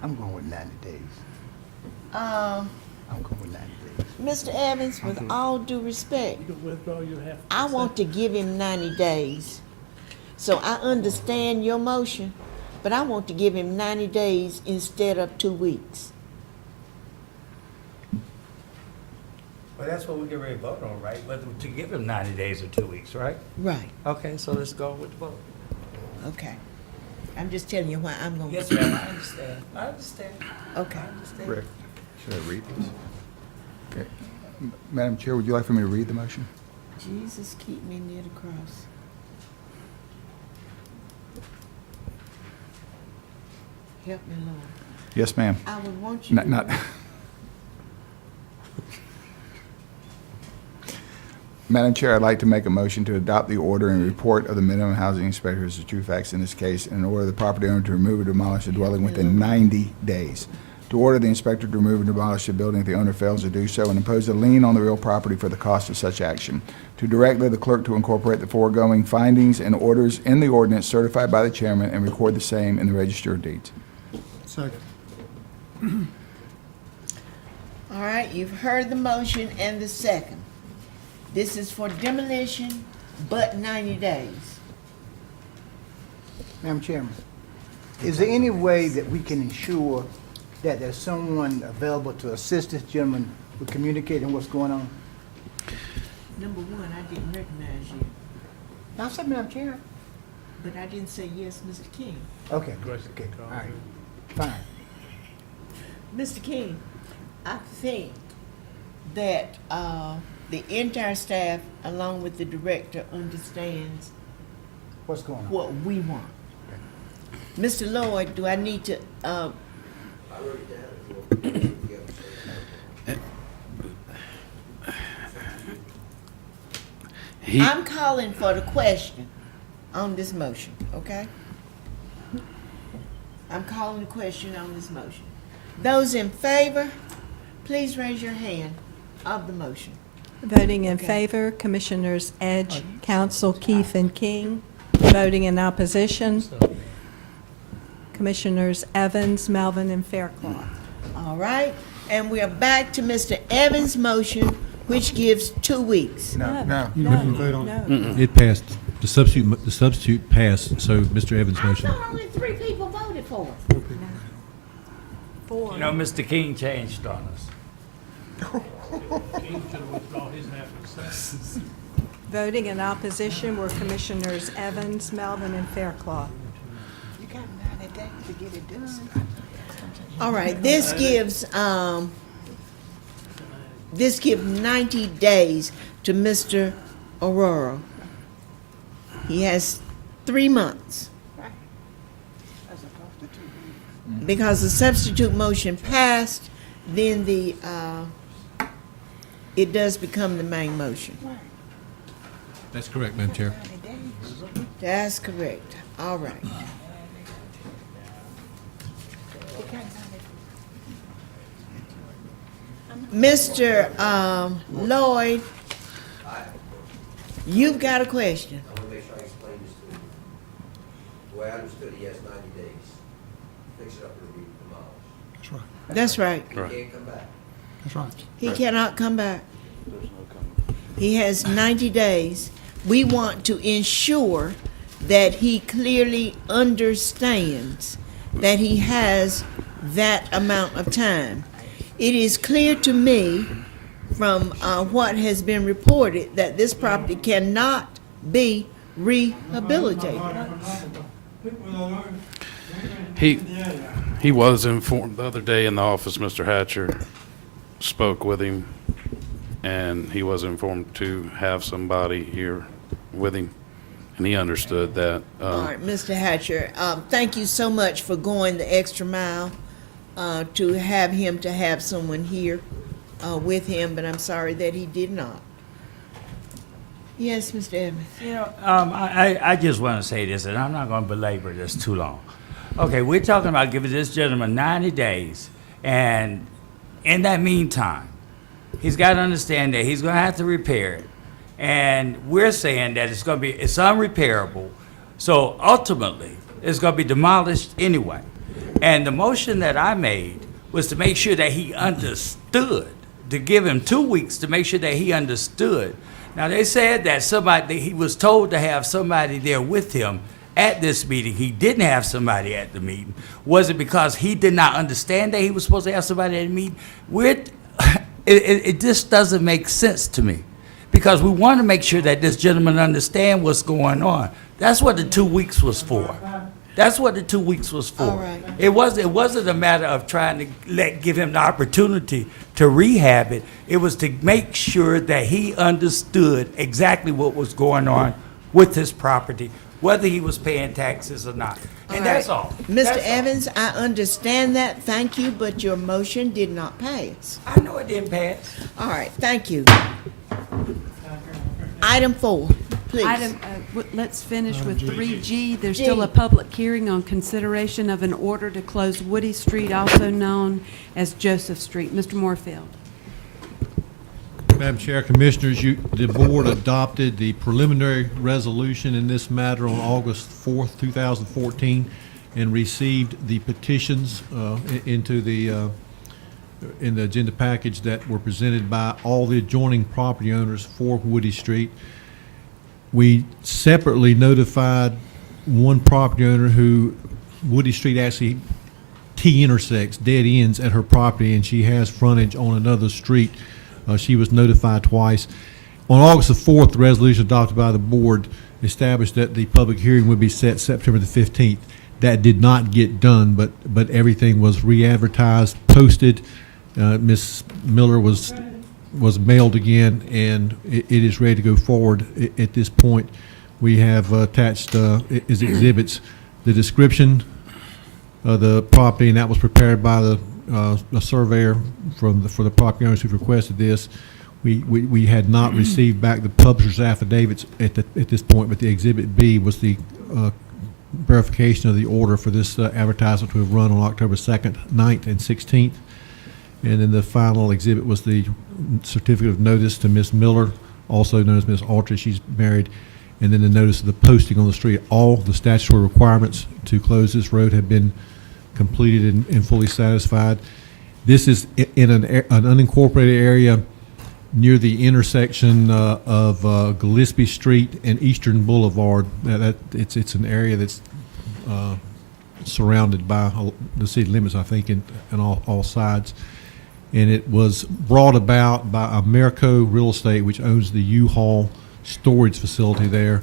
I'm going with 90 days. Um, I'm going with 90 days. Mr. Evans, with all due respect, You can withdraw your half. I want to give him 90 days. So I understand your motion, but I want to give him 90 days instead of 2 weeks. Well, that's what we get ready to vote on, right? Whether to give him 90 days or 2 weeks, right? Right, Okay, so let's go with the vote. okay. I'm just telling you why I'm gonna. Yes, ma'am, I understand. I understand. Okay. I understand. Rick, should I read this? Okay. Madam Chair, would you like for me to read the motion? Jesus, keep me near the cross. Help me, Lord. Yes, ma'am. I would want you to. Not. Madam Chair, I'd like to make a motion to adopt the order and report of the minimum housing inspector as the true facts in this case, and order the property owner to remove or demolish the dwelling within 90 days. To order the inspector to remove and demolish the building if the owner fails to do so, and impose a lien on the real property for the cost of such action. To direct the clerk to incorporate the foregoing findings and orders in the ordinance certified by the chairman and record the same in the Register of Deeds. Second. All right, you've heard the motion and the second. This is for demolition, but 90 days. Madam Chairman, is there any way that we can ensure that there's someone available to assist this gentleman with communicating what's going on? Number one, I didn't recognize you, I said, Madam Chair. but I didn't say yes, Mr. King. Okay, okay, all right, fine. Mr. King, I think that the entire staff, along with the director, understands What's going on? what we want. Mr. Lloyd, do I need to, I'm calling for the question on this motion, okay? I'm calling the question on this motion. Those in favor, please raise your hand of the motion. Voting in Okay. favor, Commissioners Edge, Council, Keith, and King. Voting in opposition, Commissioners Evans, Melvin, and Fairclough. All right, and we are back to Mr. Evans' motion, which gives 2 weeks. No. You didn't vote on it. No. It passed. The substitute passed, so Mr. Evans' I motion. thought only 3 people voted for it. You know, Mr. King changed on us. Voting in opposition were Commissioners Evans, Melvin, and Fairclough. You got 90 days to get it done. All right, this gives 90 days to Mr. Aurora. He has 3 months. Because the substitute motion passed, then it does become the main motion. That's correct, Madam Chair. That's correct. All right. Mr. Lloyd, you've got a question. I want to make sure I explain this to you. The way I understood it, he has 90 days. Fix it up or be demolished. That's right. That's right. He can't come back. That's right. He cannot come back. He has 90 days. We want to ensure that he clearly understands that he has that amount of time. It is clear to me from what has been reported that this property cannot be rehabilitated. He was informed the other day in the office. Mr. Hatcher spoke with him, and he was informed to have somebody here with him, and he understood that. All right, Mr. Hatcher, thank you so much for going the extra mile to have someone here with him, but I'm sorry that he did not. Yes, Mr. Evans. You know, I just want to say this, and I'm not going to belabor this too long. Okay, we're talking about giving this gentleman 90 days, and in that meantime, he's got to understand that he's going to have to repair it, and we're saying that it's unrepairable, so ultimately, it's going to be demolished anyway. And the motion that I made was to make sure that he understood, to give him 2 weeks to make sure that he understood. Now, they said that he was told to have somebody there with him at this meeting. He didn't have somebody at the meeting. Was it because he did not understand that he was supposed to have somebody at the meeting? It just doesn't make sense to me, because we want to make sure that this gentleman understand what's going on. That's what the 2 weeks was for. That's what the 2 weeks was for. All right. It wasn't a matter of trying to give him the opportunity to rehab it. It was to make sure that he understood exactly what was going on with his property, whether he was paying taxes or not. And that's all. Mr. That's all. Evans, I understand that, thank you, but your motion did not pass. I know it didn't pass. All right, thank you. Item 4, please. Let's finish with 3G. There's G. still a public hearing on consideration of an order to close Woody Street, also known as Joseph Street. Mr. Moorfield. Madam Chair, Commissioners, the board adopted the preliminary resolution in this matter on August 4th, 2014, and received the petitions in the agenda package that were presented by all the adjoining property owners for Woody Street. We separately notified one property owner who Woody Street actually T-intersects, dead ends at her property, and she has frontage on another street. She was notified twice. On August the 4th, the resolution adopted by the board established that the public hearing would be set September the 15th. That did not get done, but everything was re-advertised, posted. Ms. Miller was mailed again, and it is ready to go forward. At this point, we have attached as exhibits the description of the property, and that was prepared by the surveyor for the property owners who requested this. We had not received back the publisher's affidavits at this point, but the exhibit B was the verification of the order for this advertisement to have run on October 2nd, 9th, and 16th. And then the final exhibit was the certificate of notice to Ms. Miller, also known as Ms. Autry. She's married. And then the notice of the posting on the street. All the statutory requirements to close this road have been completed and fully satisfied. This is in an unincorporated area near the intersection of Gillespie Street and Eastern Boulevard. It's an area that's surrounded by the city limits, I think, in all sides. And it was brought about by Americo Real Estate, which owns the U-Haul storage facility there,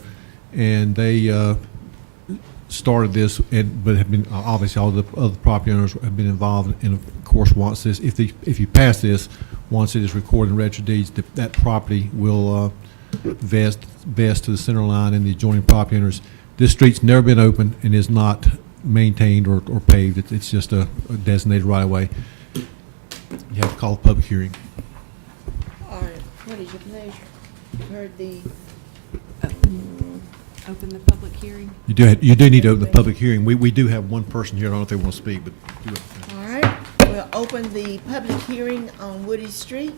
and they started this, but have been obviously all the other property owners have been involved. And of course, once this, if you pass this, once it is recorded in Register Deeds, that property will vest to the center line and the adjoining property owners. This street's never been open and is not maintained or paved. It's just a designated right of way. You have to call a public hearing. All right, what is your pleasure? You heard the, Open the public hearing. You do need to open the public hearing. We do have one person here. I don't know if they want to speak, but do it. all right, we'll open the public hearing on Woody Street.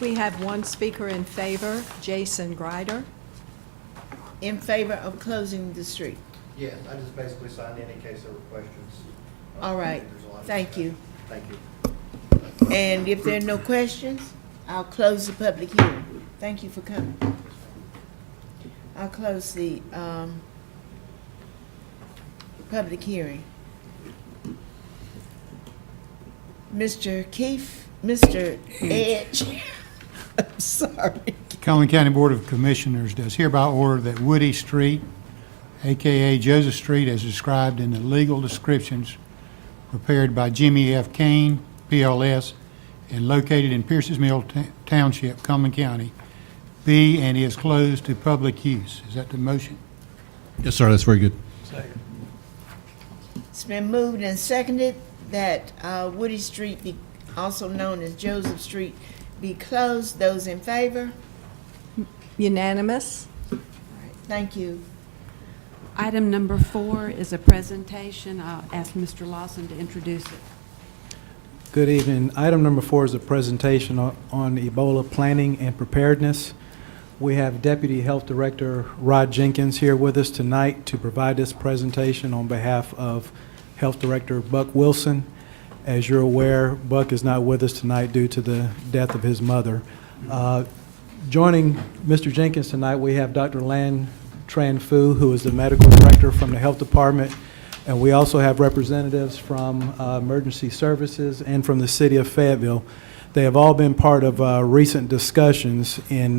We have one speaker in favor, Jason Greider. In favor of closing the street. Yes, I just basically signed in case there were questions. All right, There's a lot of thank you. Thank you. And if there are no questions, I'll close the public hearing. Thank you for coming. I'll close the public hearing. Mr. Keefe, Mr. Edge, I'm sorry. Cumberland County Board of Commissioners does hereby order that Woody Street, AKA Joseph Street, as described in the legal descriptions prepared by Jimmy F. Kane, PLS, and located in Pierce's Mill Township, Cumberland County, be and is closed to public use. Is that the motion? Yes, sir. That's very good. Second. It's been moved and seconded that Woody Street, be also known as Joseph Street, be closed. Those in favor? Unanimous. All right, thank you. Item number 4 is a presentation. I'll ask Mr. Lawson to introduce it. Good evening. Item number 4 is a presentation on Ebola planning and preparedness. We have Deputy Health Director Rod Jenkins here with us tonight to provide this presentation on behalf of Health Director Buck Wilson. As you're aware, Buck is not with us tonight due to the death of his mother. Joining Mr. Jenkins tonight, we have Dr. Lan Tran Phu, who is the Medical Director from the Health Department, and we also have representatives from Emergency Services and from the City of Fayetteville. They have all been part of recent discussions in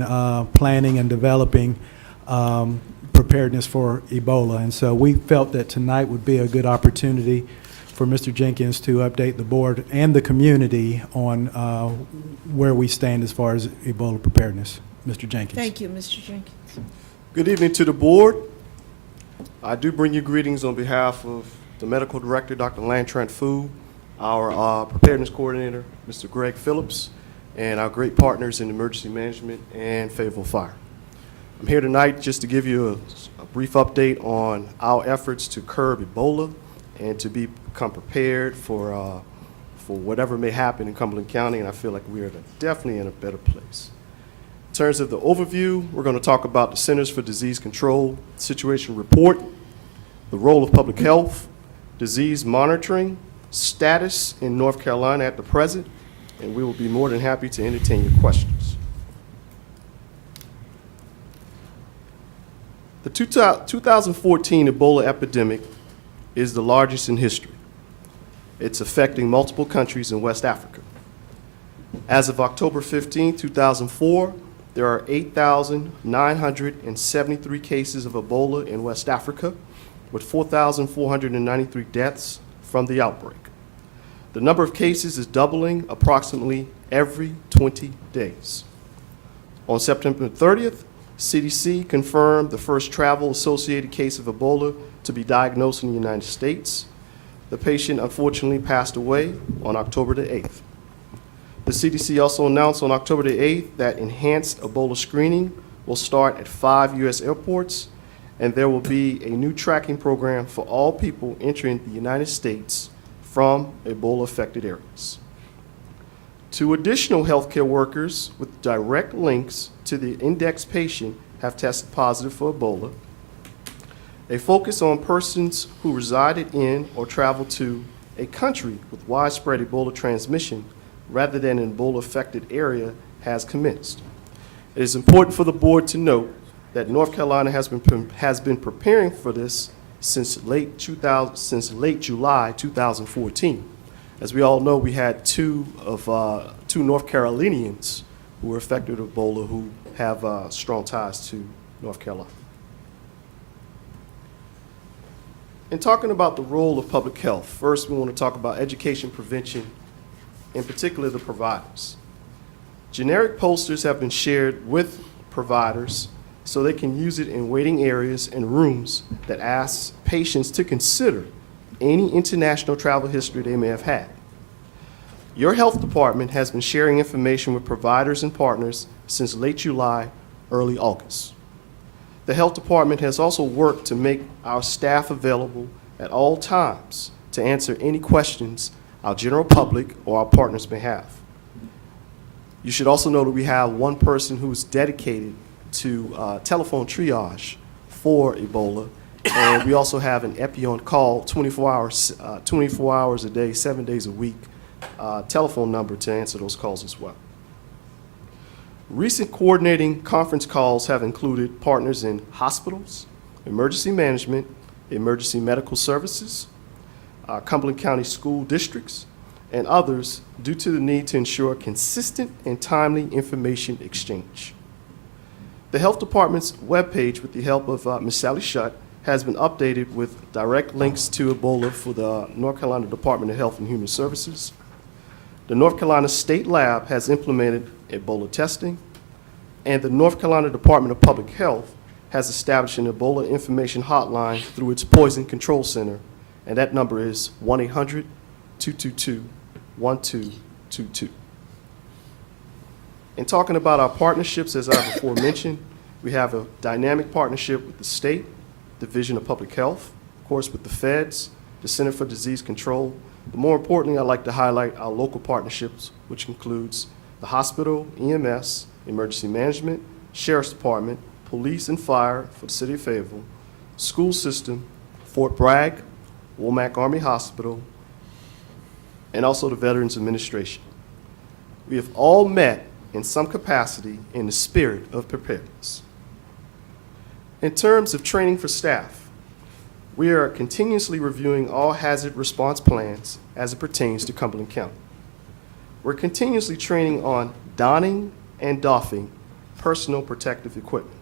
planning and developing preparedness for Ebola. And so we felt that tonight would be a good opportunity for Mr. Jenkins to update the board and the community on where we stand as far as Ebola preparedness. Mr. Jenkins. Thank you, Mr. Jenkins. Good evening to the board. I do bring you greetings on behalf of the medical director, Dr. Lantrant Fu, our preparedness coordinator, Mr. Greg Phillips, and our great partners in emergency management and Fayetteville Fire. I'm here tonight just to give you a brief update on our efforts to curb Ebola and to become prepared for whatever may happen in Cumberland County, and I feel like we are definitely in a better place. In terms of the overview, we're going to talk about the Centers for Disease Control Situation Report, the role of public health, disease monitoring, status in North Carolina at the present, and we will be more than happy to entertain your questions. The 2014 Ebola epidemic is the largest in history. It's affecting multiple countries in West Africa. As of October 15, 2004, there are 8,973 cases of Ebola in West Africa, with 4,493 deaths from the outbreak. The number of cases is doubling approximately every 20 days. On September 30th, CDC confirmed the first travel-associated case of Ebola to be diagnosed in the United States. The patient unfortunately passed away on October the 8th. The CDC also announced on October the 8th that enhanced Ebola screening will start at 5 U.S. airports, and there will be a new tracking program for all people entering the United States from Ebola-affected areas. 2 additional healthcare workers with direct links to the index patient have tested positive for Ebola. A focus on persons who resided in or traveled to a country with widespread Ebola transmission rather than an Ebola-affected area has commenced. It is important for the board to note that North Carolina has been preparing for this since late July 2014. As we all know, we had two North Carolinians who were affected with Ebola who have strong ties to North Carolina. In talking about the role of public health, first we want to talk about education prevention, in particular the providers. Generic posters have been shared with providers so they can use it in waiting areas and rooms that ask patients to consider any international travel history they may have had. Your health department has been sharing information with providers and partners since late July, early August. The health department has also worked to make our staff available at all times to answer any questions our general public or our partners may have. You should also know that we have one person who's dedicated to telephone triage for Ebola, and we also have an Epi on call 24 hours a day, 7 days a week telephone number to answer those calls as well. Recent coordinating conference calls have included partners in hospitals, emergency management, emergency medical services, Cumberland County school districts, and others due to the need to ensure consistent and timely information exchange. The Health Department's webpage, with the help of Ms. Sally Shutt, has been updated with direct links to Ebola for the North Carolina Department of Health and Human Services. The North Carolina State Lab has implemented Ebola testing, and the North Carolina Department of Public Health has established an Ebola information hotline through its Poison Control Center, and that number is 1-800-222-1222. In talking about our partnerships, as I before mentioned, we have a dynamic partnership with the state, Division of Public Health, of course with the feds, the Center for Disease Control, but more importantly, I'd like to highlight our local partnerships, which includes the hospital, EMS, emergency management, sheriff's department, police and fire for the city of Fayetteville, school system, Fort Bragg, Womack Army Hospital, and also the Veterans Administration. We have all met in some capacity in the spirit of preparedness. In terms of training for staff, we are continuously reviewing all hazard response plans as it pertains to Cumberland County. We're continuously training on donning and doffing personal protective equipment.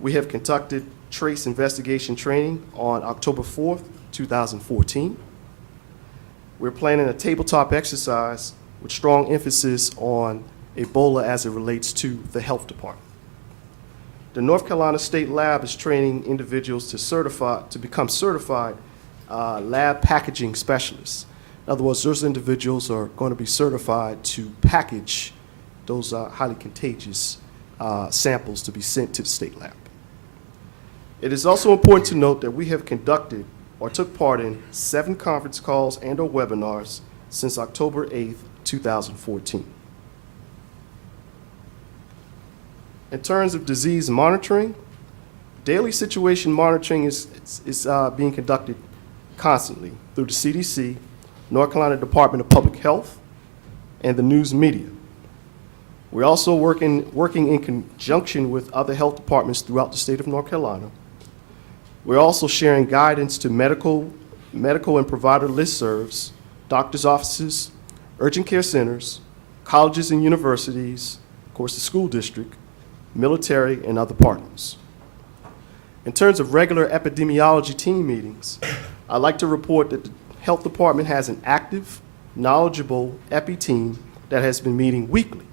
We have conducted trace investigation training on October 4th, 2014. We're planning a tabletop exercise with strong emphasis on Ebola as it relates to the health department. The North Carolina State Lab is training individuals to become certified lab packaging specialists. In other words, those individuals are going to be certified to package those highly contagious samples to be sent to the state lab. It is also important to note that we have conducted or took part in 7 conference calls and/or webinars since October 8th, 2014. In terms of disease monitoring, daily situation monitoring is being conducted constantly through the CDC, North Carolina Department of Public Health, and the news media. We're also working in conjunction with other health departments throughout the state of North Carolina. We're also sharing guidance to medical and provider listservs, doctors' offices, urgent care centers, colleges and universities, of course the school district, military, and other partners. In terms of regular epidemiology team meetings, I'd like to report that the health department has an active, knowledgeable epi team that has been meeting weekly.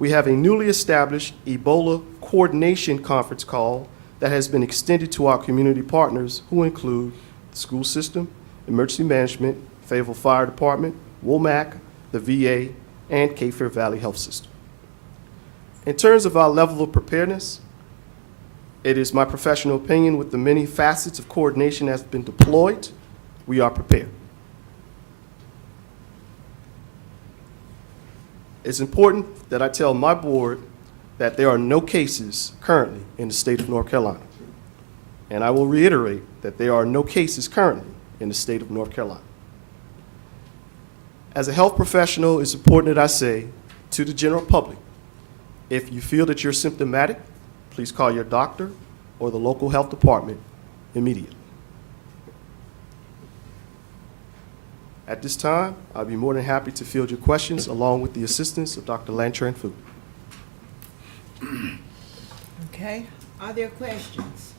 We have a newly established Ebola coordination conference call that has been extended to our community partners, who include the school system, emergency management, Fayetteville Fire Department, WOMAC, the VA, and Cape Fear Valley Health System. In terms of our level of preparedness, it is my professional opinion, with the many facets of coordination that have been deployed, we are prepared. It's important that I tell my board that there are no cases currently in the state of North Carolina. And I will reiterate that there are no cases currently in the state of North Carolina. As a health professional, it's important that I say to the general public, if you feel that you're symptomatic, please call your doctor or the local health department immediately. At this time, I'll be more than happy to field your questions along with the assistance of Dr. Lantran Fu. Okay, are there questions?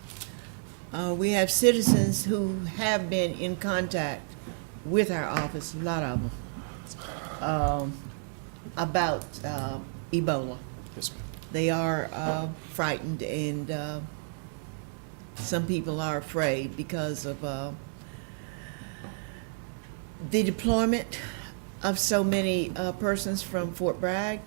We have citizens who have been in contact with our office, a lot of them, about Ebola. Yes, ma'am. They are frightened, and some people are afraid because of the deployment of so many persons from Fort Bragg,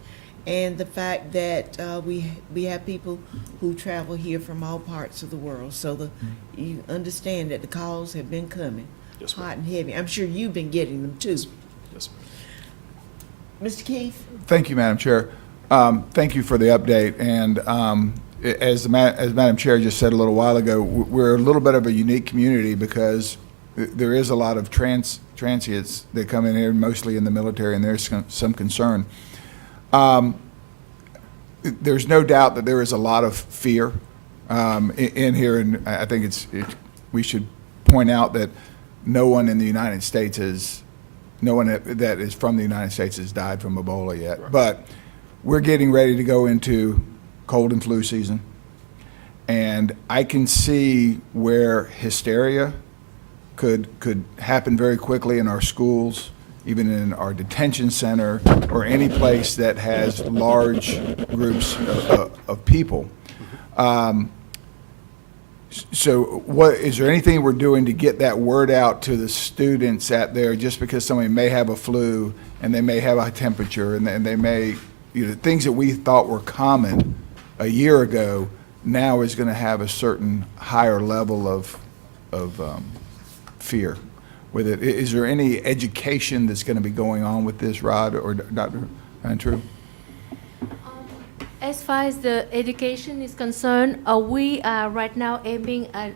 and the fact that we have people who travel here from all parts of the world. So you understand that the calls have been coming, Yes, hot and heavy. I'm sure you've been getting them too. Yes, ma'am. Mr. Keith? Thank you, Madam Chair. Thank you for the update. And as Madam Chair just said a little while ago, we're a little bit of a unique community because there is a lot of transients that come in here, mostly in the military, and there's some concern. There's no doubt that there is a lot of fear in here, and I think we should point out that no one in the United States no one that is from the United States has died from Ebola yet. Right. But we're getting ready to go into cold and flu season, and I can see where hysteria could happen very quickly in our schools, even in our detention center, or any place that has large groups of people. So is there anything we're doing to get that word out to the students out there, just because somebody may have a flu and they may have a temperature and they may, things that we thought were common a year ago now is going to have a certain higher level of fear with it. Is there any education that's going to be going on with this, Rod or Dr. Andrew? As far as the education is concerned, we are right now aiming at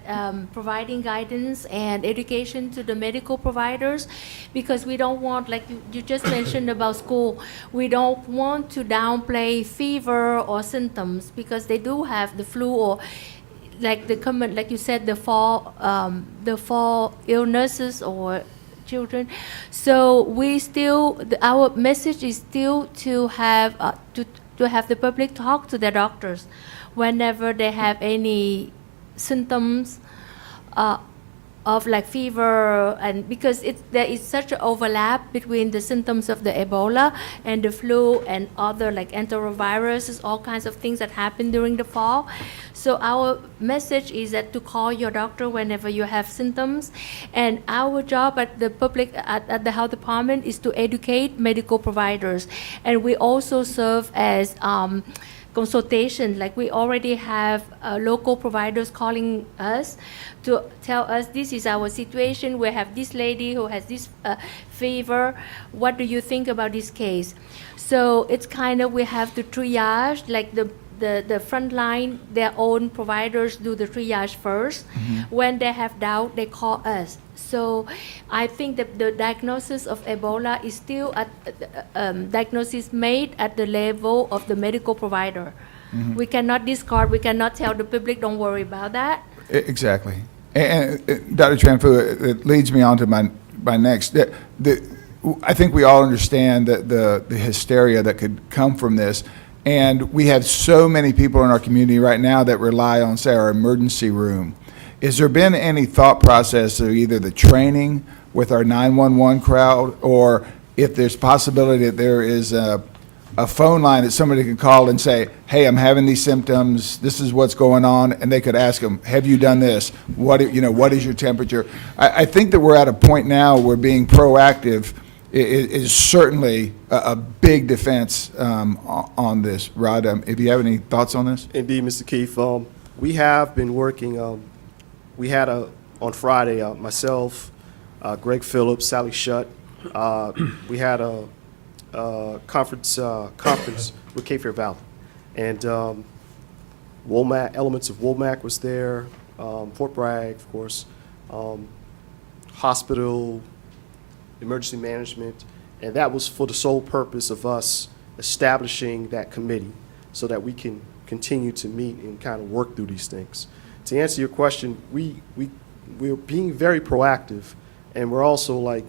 providing guidance and education to the medical providers, because we don't want, like you just mentioned about school, we don't want to downplay fever or symptoms, because they do have the flu, or like you said, the fall illnesses or children. So we still, our message is still to have the public talk to their doctors whenever they have any symptoms of like fever, and because there is such an overlap between the symptoms of the Ebola and the flu and other like enteroviruses, all kinds of things that happen during the fall. So our message is that to call your doctor whenever you have symptoms, and our job at the public at the health department is to educate medical providers, and we also serve as consultation. Like we already have local providers calling us to tell us this is our situation. We have this lady who has this fever. What do you think about this case? So it's kind of, we have to triage, like the front line, their own providers do the triage first. When they have doubt, they call us. So I think that the diagnosis of Ebola is still at diagnosis made at the level of the medical provider. We cannot discard, we cannot tell the public, don't worry about that. Exactly. And Dr. Tranfu, it leads me on to my next. I think we all understand that the hysteria that could come from this. And we have so many people in our community right now that rely on, say, our emergency room. Has there been any thought process of either the training with our 911 crowd, or if there's possibility that there is a phone line that somebody could call and say, hey, I'm having these symptoms, this is what's going on, and they could ask them, have you done this? What is your temperature? I think that we're at a point now where being proactive is certainly a big defense on this. Rod, if you have any thoughts on this? Indeed, Mr. Keefe. We have been working. We had on Friday, myself, Greg Phillips, Sally Shutt. We had a conference with Cape Fear Valley, and Womack, elements of Womack was there, Fort Bragg, of course, hospital, emergency management, and that was for the sole purpose of us establishing that committee so that we can continue to meet and kind of work through these things. To answer your question, we're being very proactive, and we're also like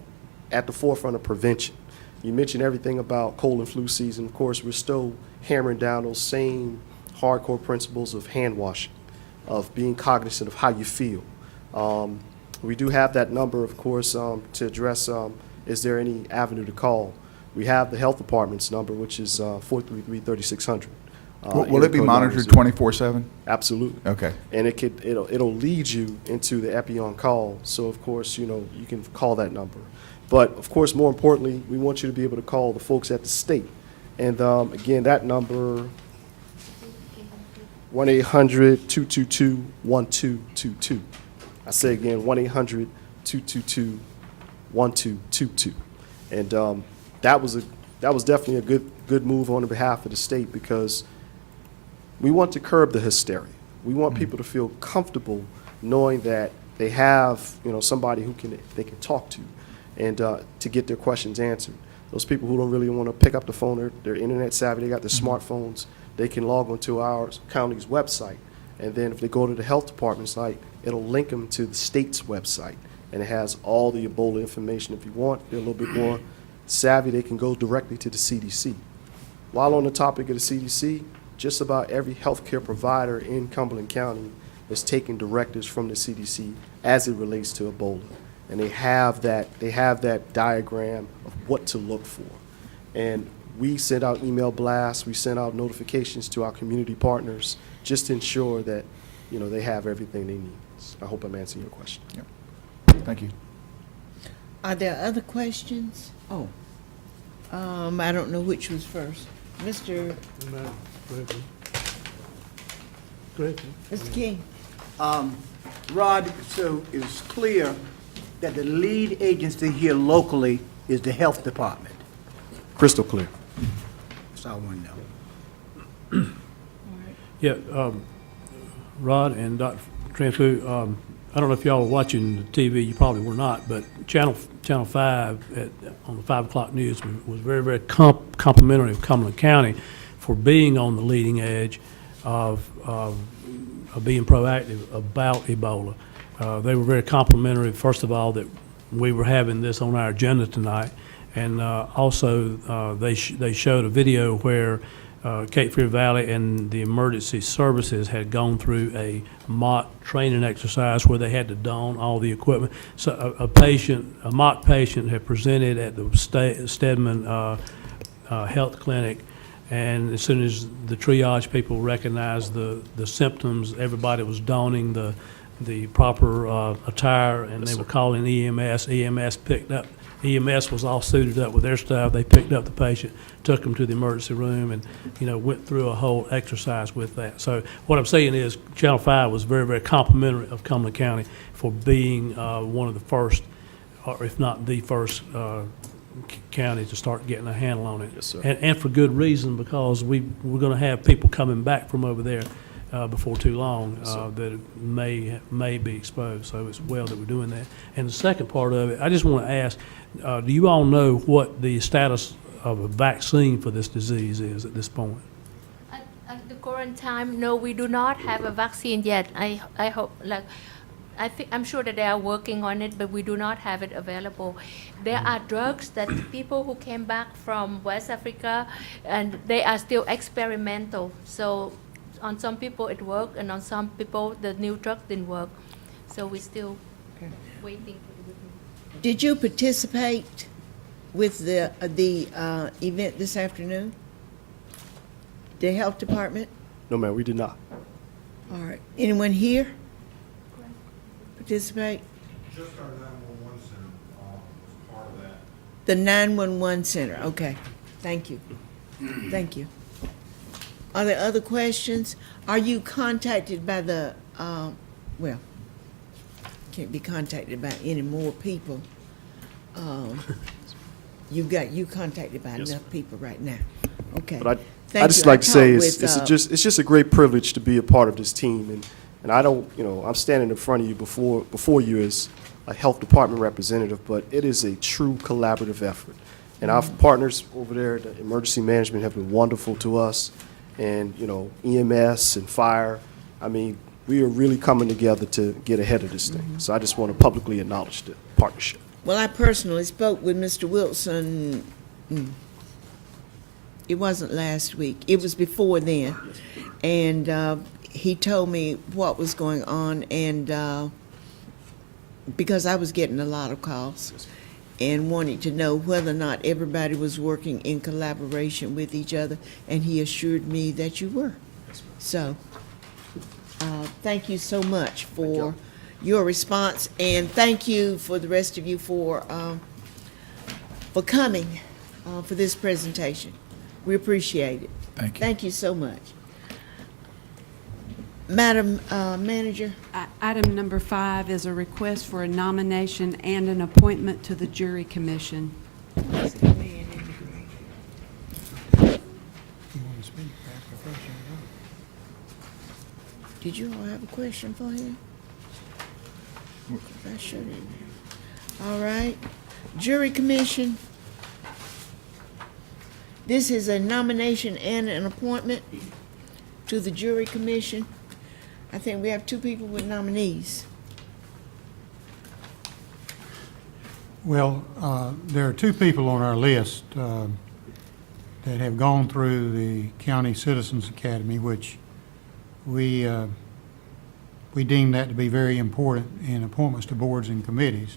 at the forefront of prevention. You mentioned everything about cold and flu season. Of course, we're still hammering down those same hardcore principles of hand washing, of being cognizant of how you feel. We do have that number, of course, to address, is there any avenue to call? We have the health department's number, which is 433-3600. Will it be monitored 24/7? Absolutely. Okay. And it'll lead you into the Epi on call. So of course, you can call that number. But of course, more importantly, we want you to be able to call the folks at the state. And again, that number, 1-800-222-1222. I say again, 1-800-222-1222. And that was definitely a good move on behalf of the state, because we want to curb the hysteria. We want people to feel comfortable knowing that they have somebody they can talk to, and to get their questions answered. Those people who don't really want to pick up the phone, they're internet savvy, they got their smartphones, they can log onto our county's website, and then if they go to the health department site, it'll link them to the state's website, and it has all the Ebola information. If you want, they're a little bit more savvy, they can go directly to the CDC. While on the topic of the CDC, just about every healthcare provider in Cumberland County is taking directives from the CDC as it relates to Ebola. And they have that diagram of what to look for. And we send out email blasts, we send out notifications to our community partners just to ensure that they have everything they need. I hope I'm answering your question. Yep. Thank you. Are there other questions? Oh. I don't know which was first. Mr. King. Rod, so it's clear that the lead agency here locally is the health department. Crystal clear. That's all I want to know. Yeah, Rod and Dr. Tranfu, I don't know if y'all were watching the TV, you probably were not, but Channel 5 on the 5 o'clock news was very, very complimentary of Cumberland County for being on the leading edge of being proactive about Ebola. They were very complimentary, first of all, that we were having this on our agenda tonight. And also, they showed a video where Cape Fear Valley and the emergency services had gone through a mock training exercise where they had to don all the equipment. So a mock patient had presented at the Stedman Health Clinic, and as soon as the triage people recognized the symptoms, everybody was donning the proper attire, and they were calling EMS. EMS was all suited up with their staff. They picked up the patient, took him to the emergency room, and, went through a whole exercise with that. So what I'm saying is Channel 5 was very, very complimentary of Cumberland County for being one of the first, or if not the first, county to start getting a handle on it. Yes, sir. And for good reason, because we're going to have people coming back from over there before too long that may be exposed. So it's well that we're doing that. And the second part of it, I just want to ask, do you all know what the status of a vaccine for this disease is at this point? At the current time, no, we do not have a vaccine yet. I hope, I'm sure that they are working on it, but we do not have it available. There are drugs that people who came back from West Africa, and they are still experimental. So on some people it worked, and on some people the new drug didn't work. So we're still waiting. Did you participate with the event this afternoon? The health department? No, ma'am, we did not. All right. Anyone here participate? Just our 911 center was part of that. The 911 center, okay. Thank you. Thank you. Are there other questions? Are you contacted by the, well, can't be contacted by any more people. You contacted by Yes, enough people right now. Okay. But Thank I just you. like to say talked with, it's just a great privilege to be a part of this team, and I don't, I'm standing in front of you before you as a health department representative, but it is a true collaborative effort. And our partners over there, the emergency management, have been wonderful to us, and EMS and fire. I mean, we are really coming together to get ahead of this thing. So I just want to publicly acknowledge the partnership. Well, I personally spoke with Mr. Wilson, it wasn't last week, it was before then. And he told me what was going on, and because I was getting a lot of calls and wanting to know whether or not everybody was working in collaboration with each other, and he assured me that you were. So, thank you so much for your response, and thank you for the rest of you for coming for this presentation. We appreciate it. Thank you. Thank you so much. Madam Manager? Item number 5 is a request for a nomination and an appointment to the jury commission. You want to speak? Did you all have a question for him? I sure did. All right. Jury commission. This is a nomination and an appointment to the jury commission. I think we have 2 people with nominees. Well, there are 2 people on our list that have gone through the County Citizens Academy, which we deem that to be very important in appointments to boards and committees.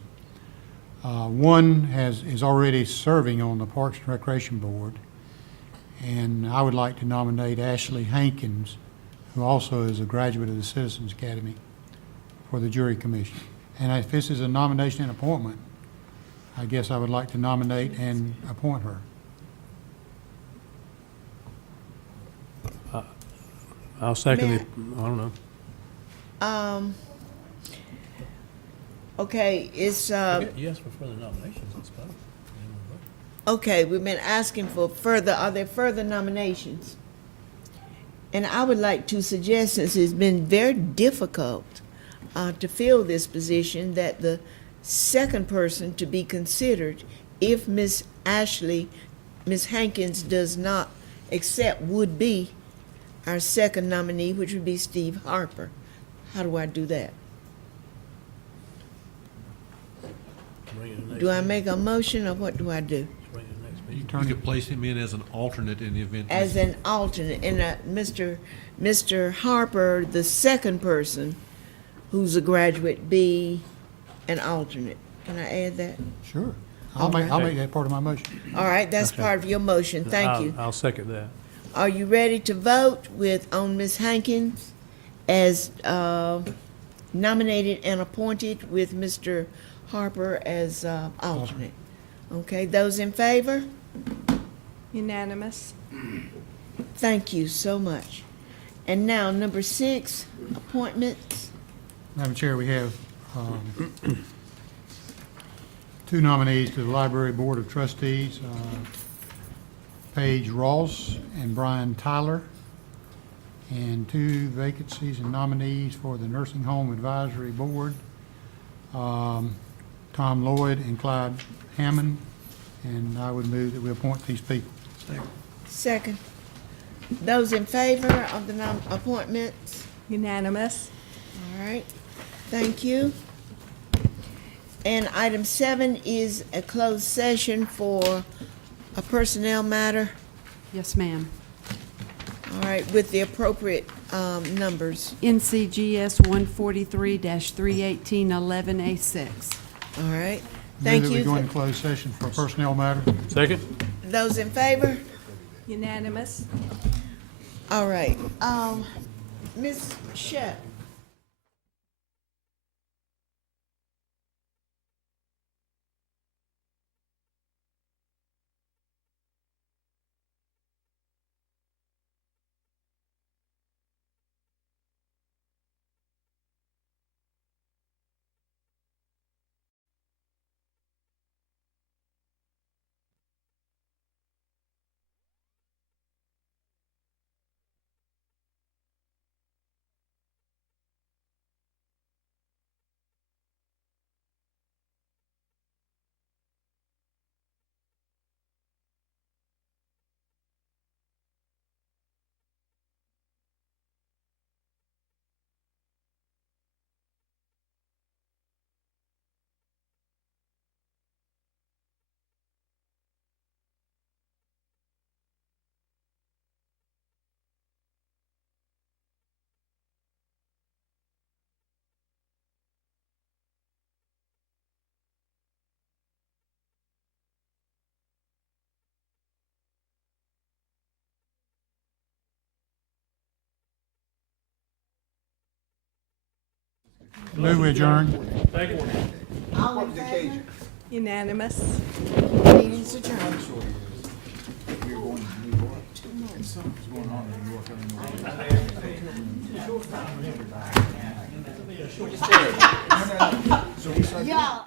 One is already serving on the Parks and Recreation Board, and I would like to nominate Ashley Hankins, who also is a graduate of the Citizens Academy, for the jury commission. And if this is a nomination and appointment, I guess I would like to nominate and appoint her. I'll second it. I don't know. Okay, it's, You asked for further nominations, I suppose. okay, we've been asking for further, are there further nominations? And I would like to suggest, since it's been very difficult to fill this position, that the second person to be considered, if Miss Hankins does not accept, would be our second nominee, which would be Steve Harper. How do I do that? Bring it Do I make a motion or what do I do? You could place him in as an alternate in the event. As an alternate, and Mr. Harper, the second person who's a graduate, be an alternate. Can I add that? Sure. I'll make that part of my motion. All right, that's part of your motion. Thank you. I'll second that. Are you ready to vote on Ms. Hankins as nominated and appointed with Mr. Harper as alternate? Okay, those in favor? Unanimous. Thank you so much. And now, number 6, appointments. Madam Chair, we have 2 nominees to the Library Board of Trustees, Paige Ross and Brian Tyler, and 2 vacancies and nominees for the Nursing Home Advisory Board, Tom Lloyd and Clyde Hammond, and I would move that we appoint these people. Second. Those in favor of the appointments? Unanimous. All right, thank you. And item 7 is a closed session for a personnel matter. Yes, ma'am. All right, with the appropriate numbers. NCGS 143-318-11A6. All right, thank Move that we go you. into closed session for a personnel matter. Second? Those in favor? Unanimous. All right, Ms. Shep. Move we adjourn. All in favor? Unanimous. Meeting's adjourned. Y'all.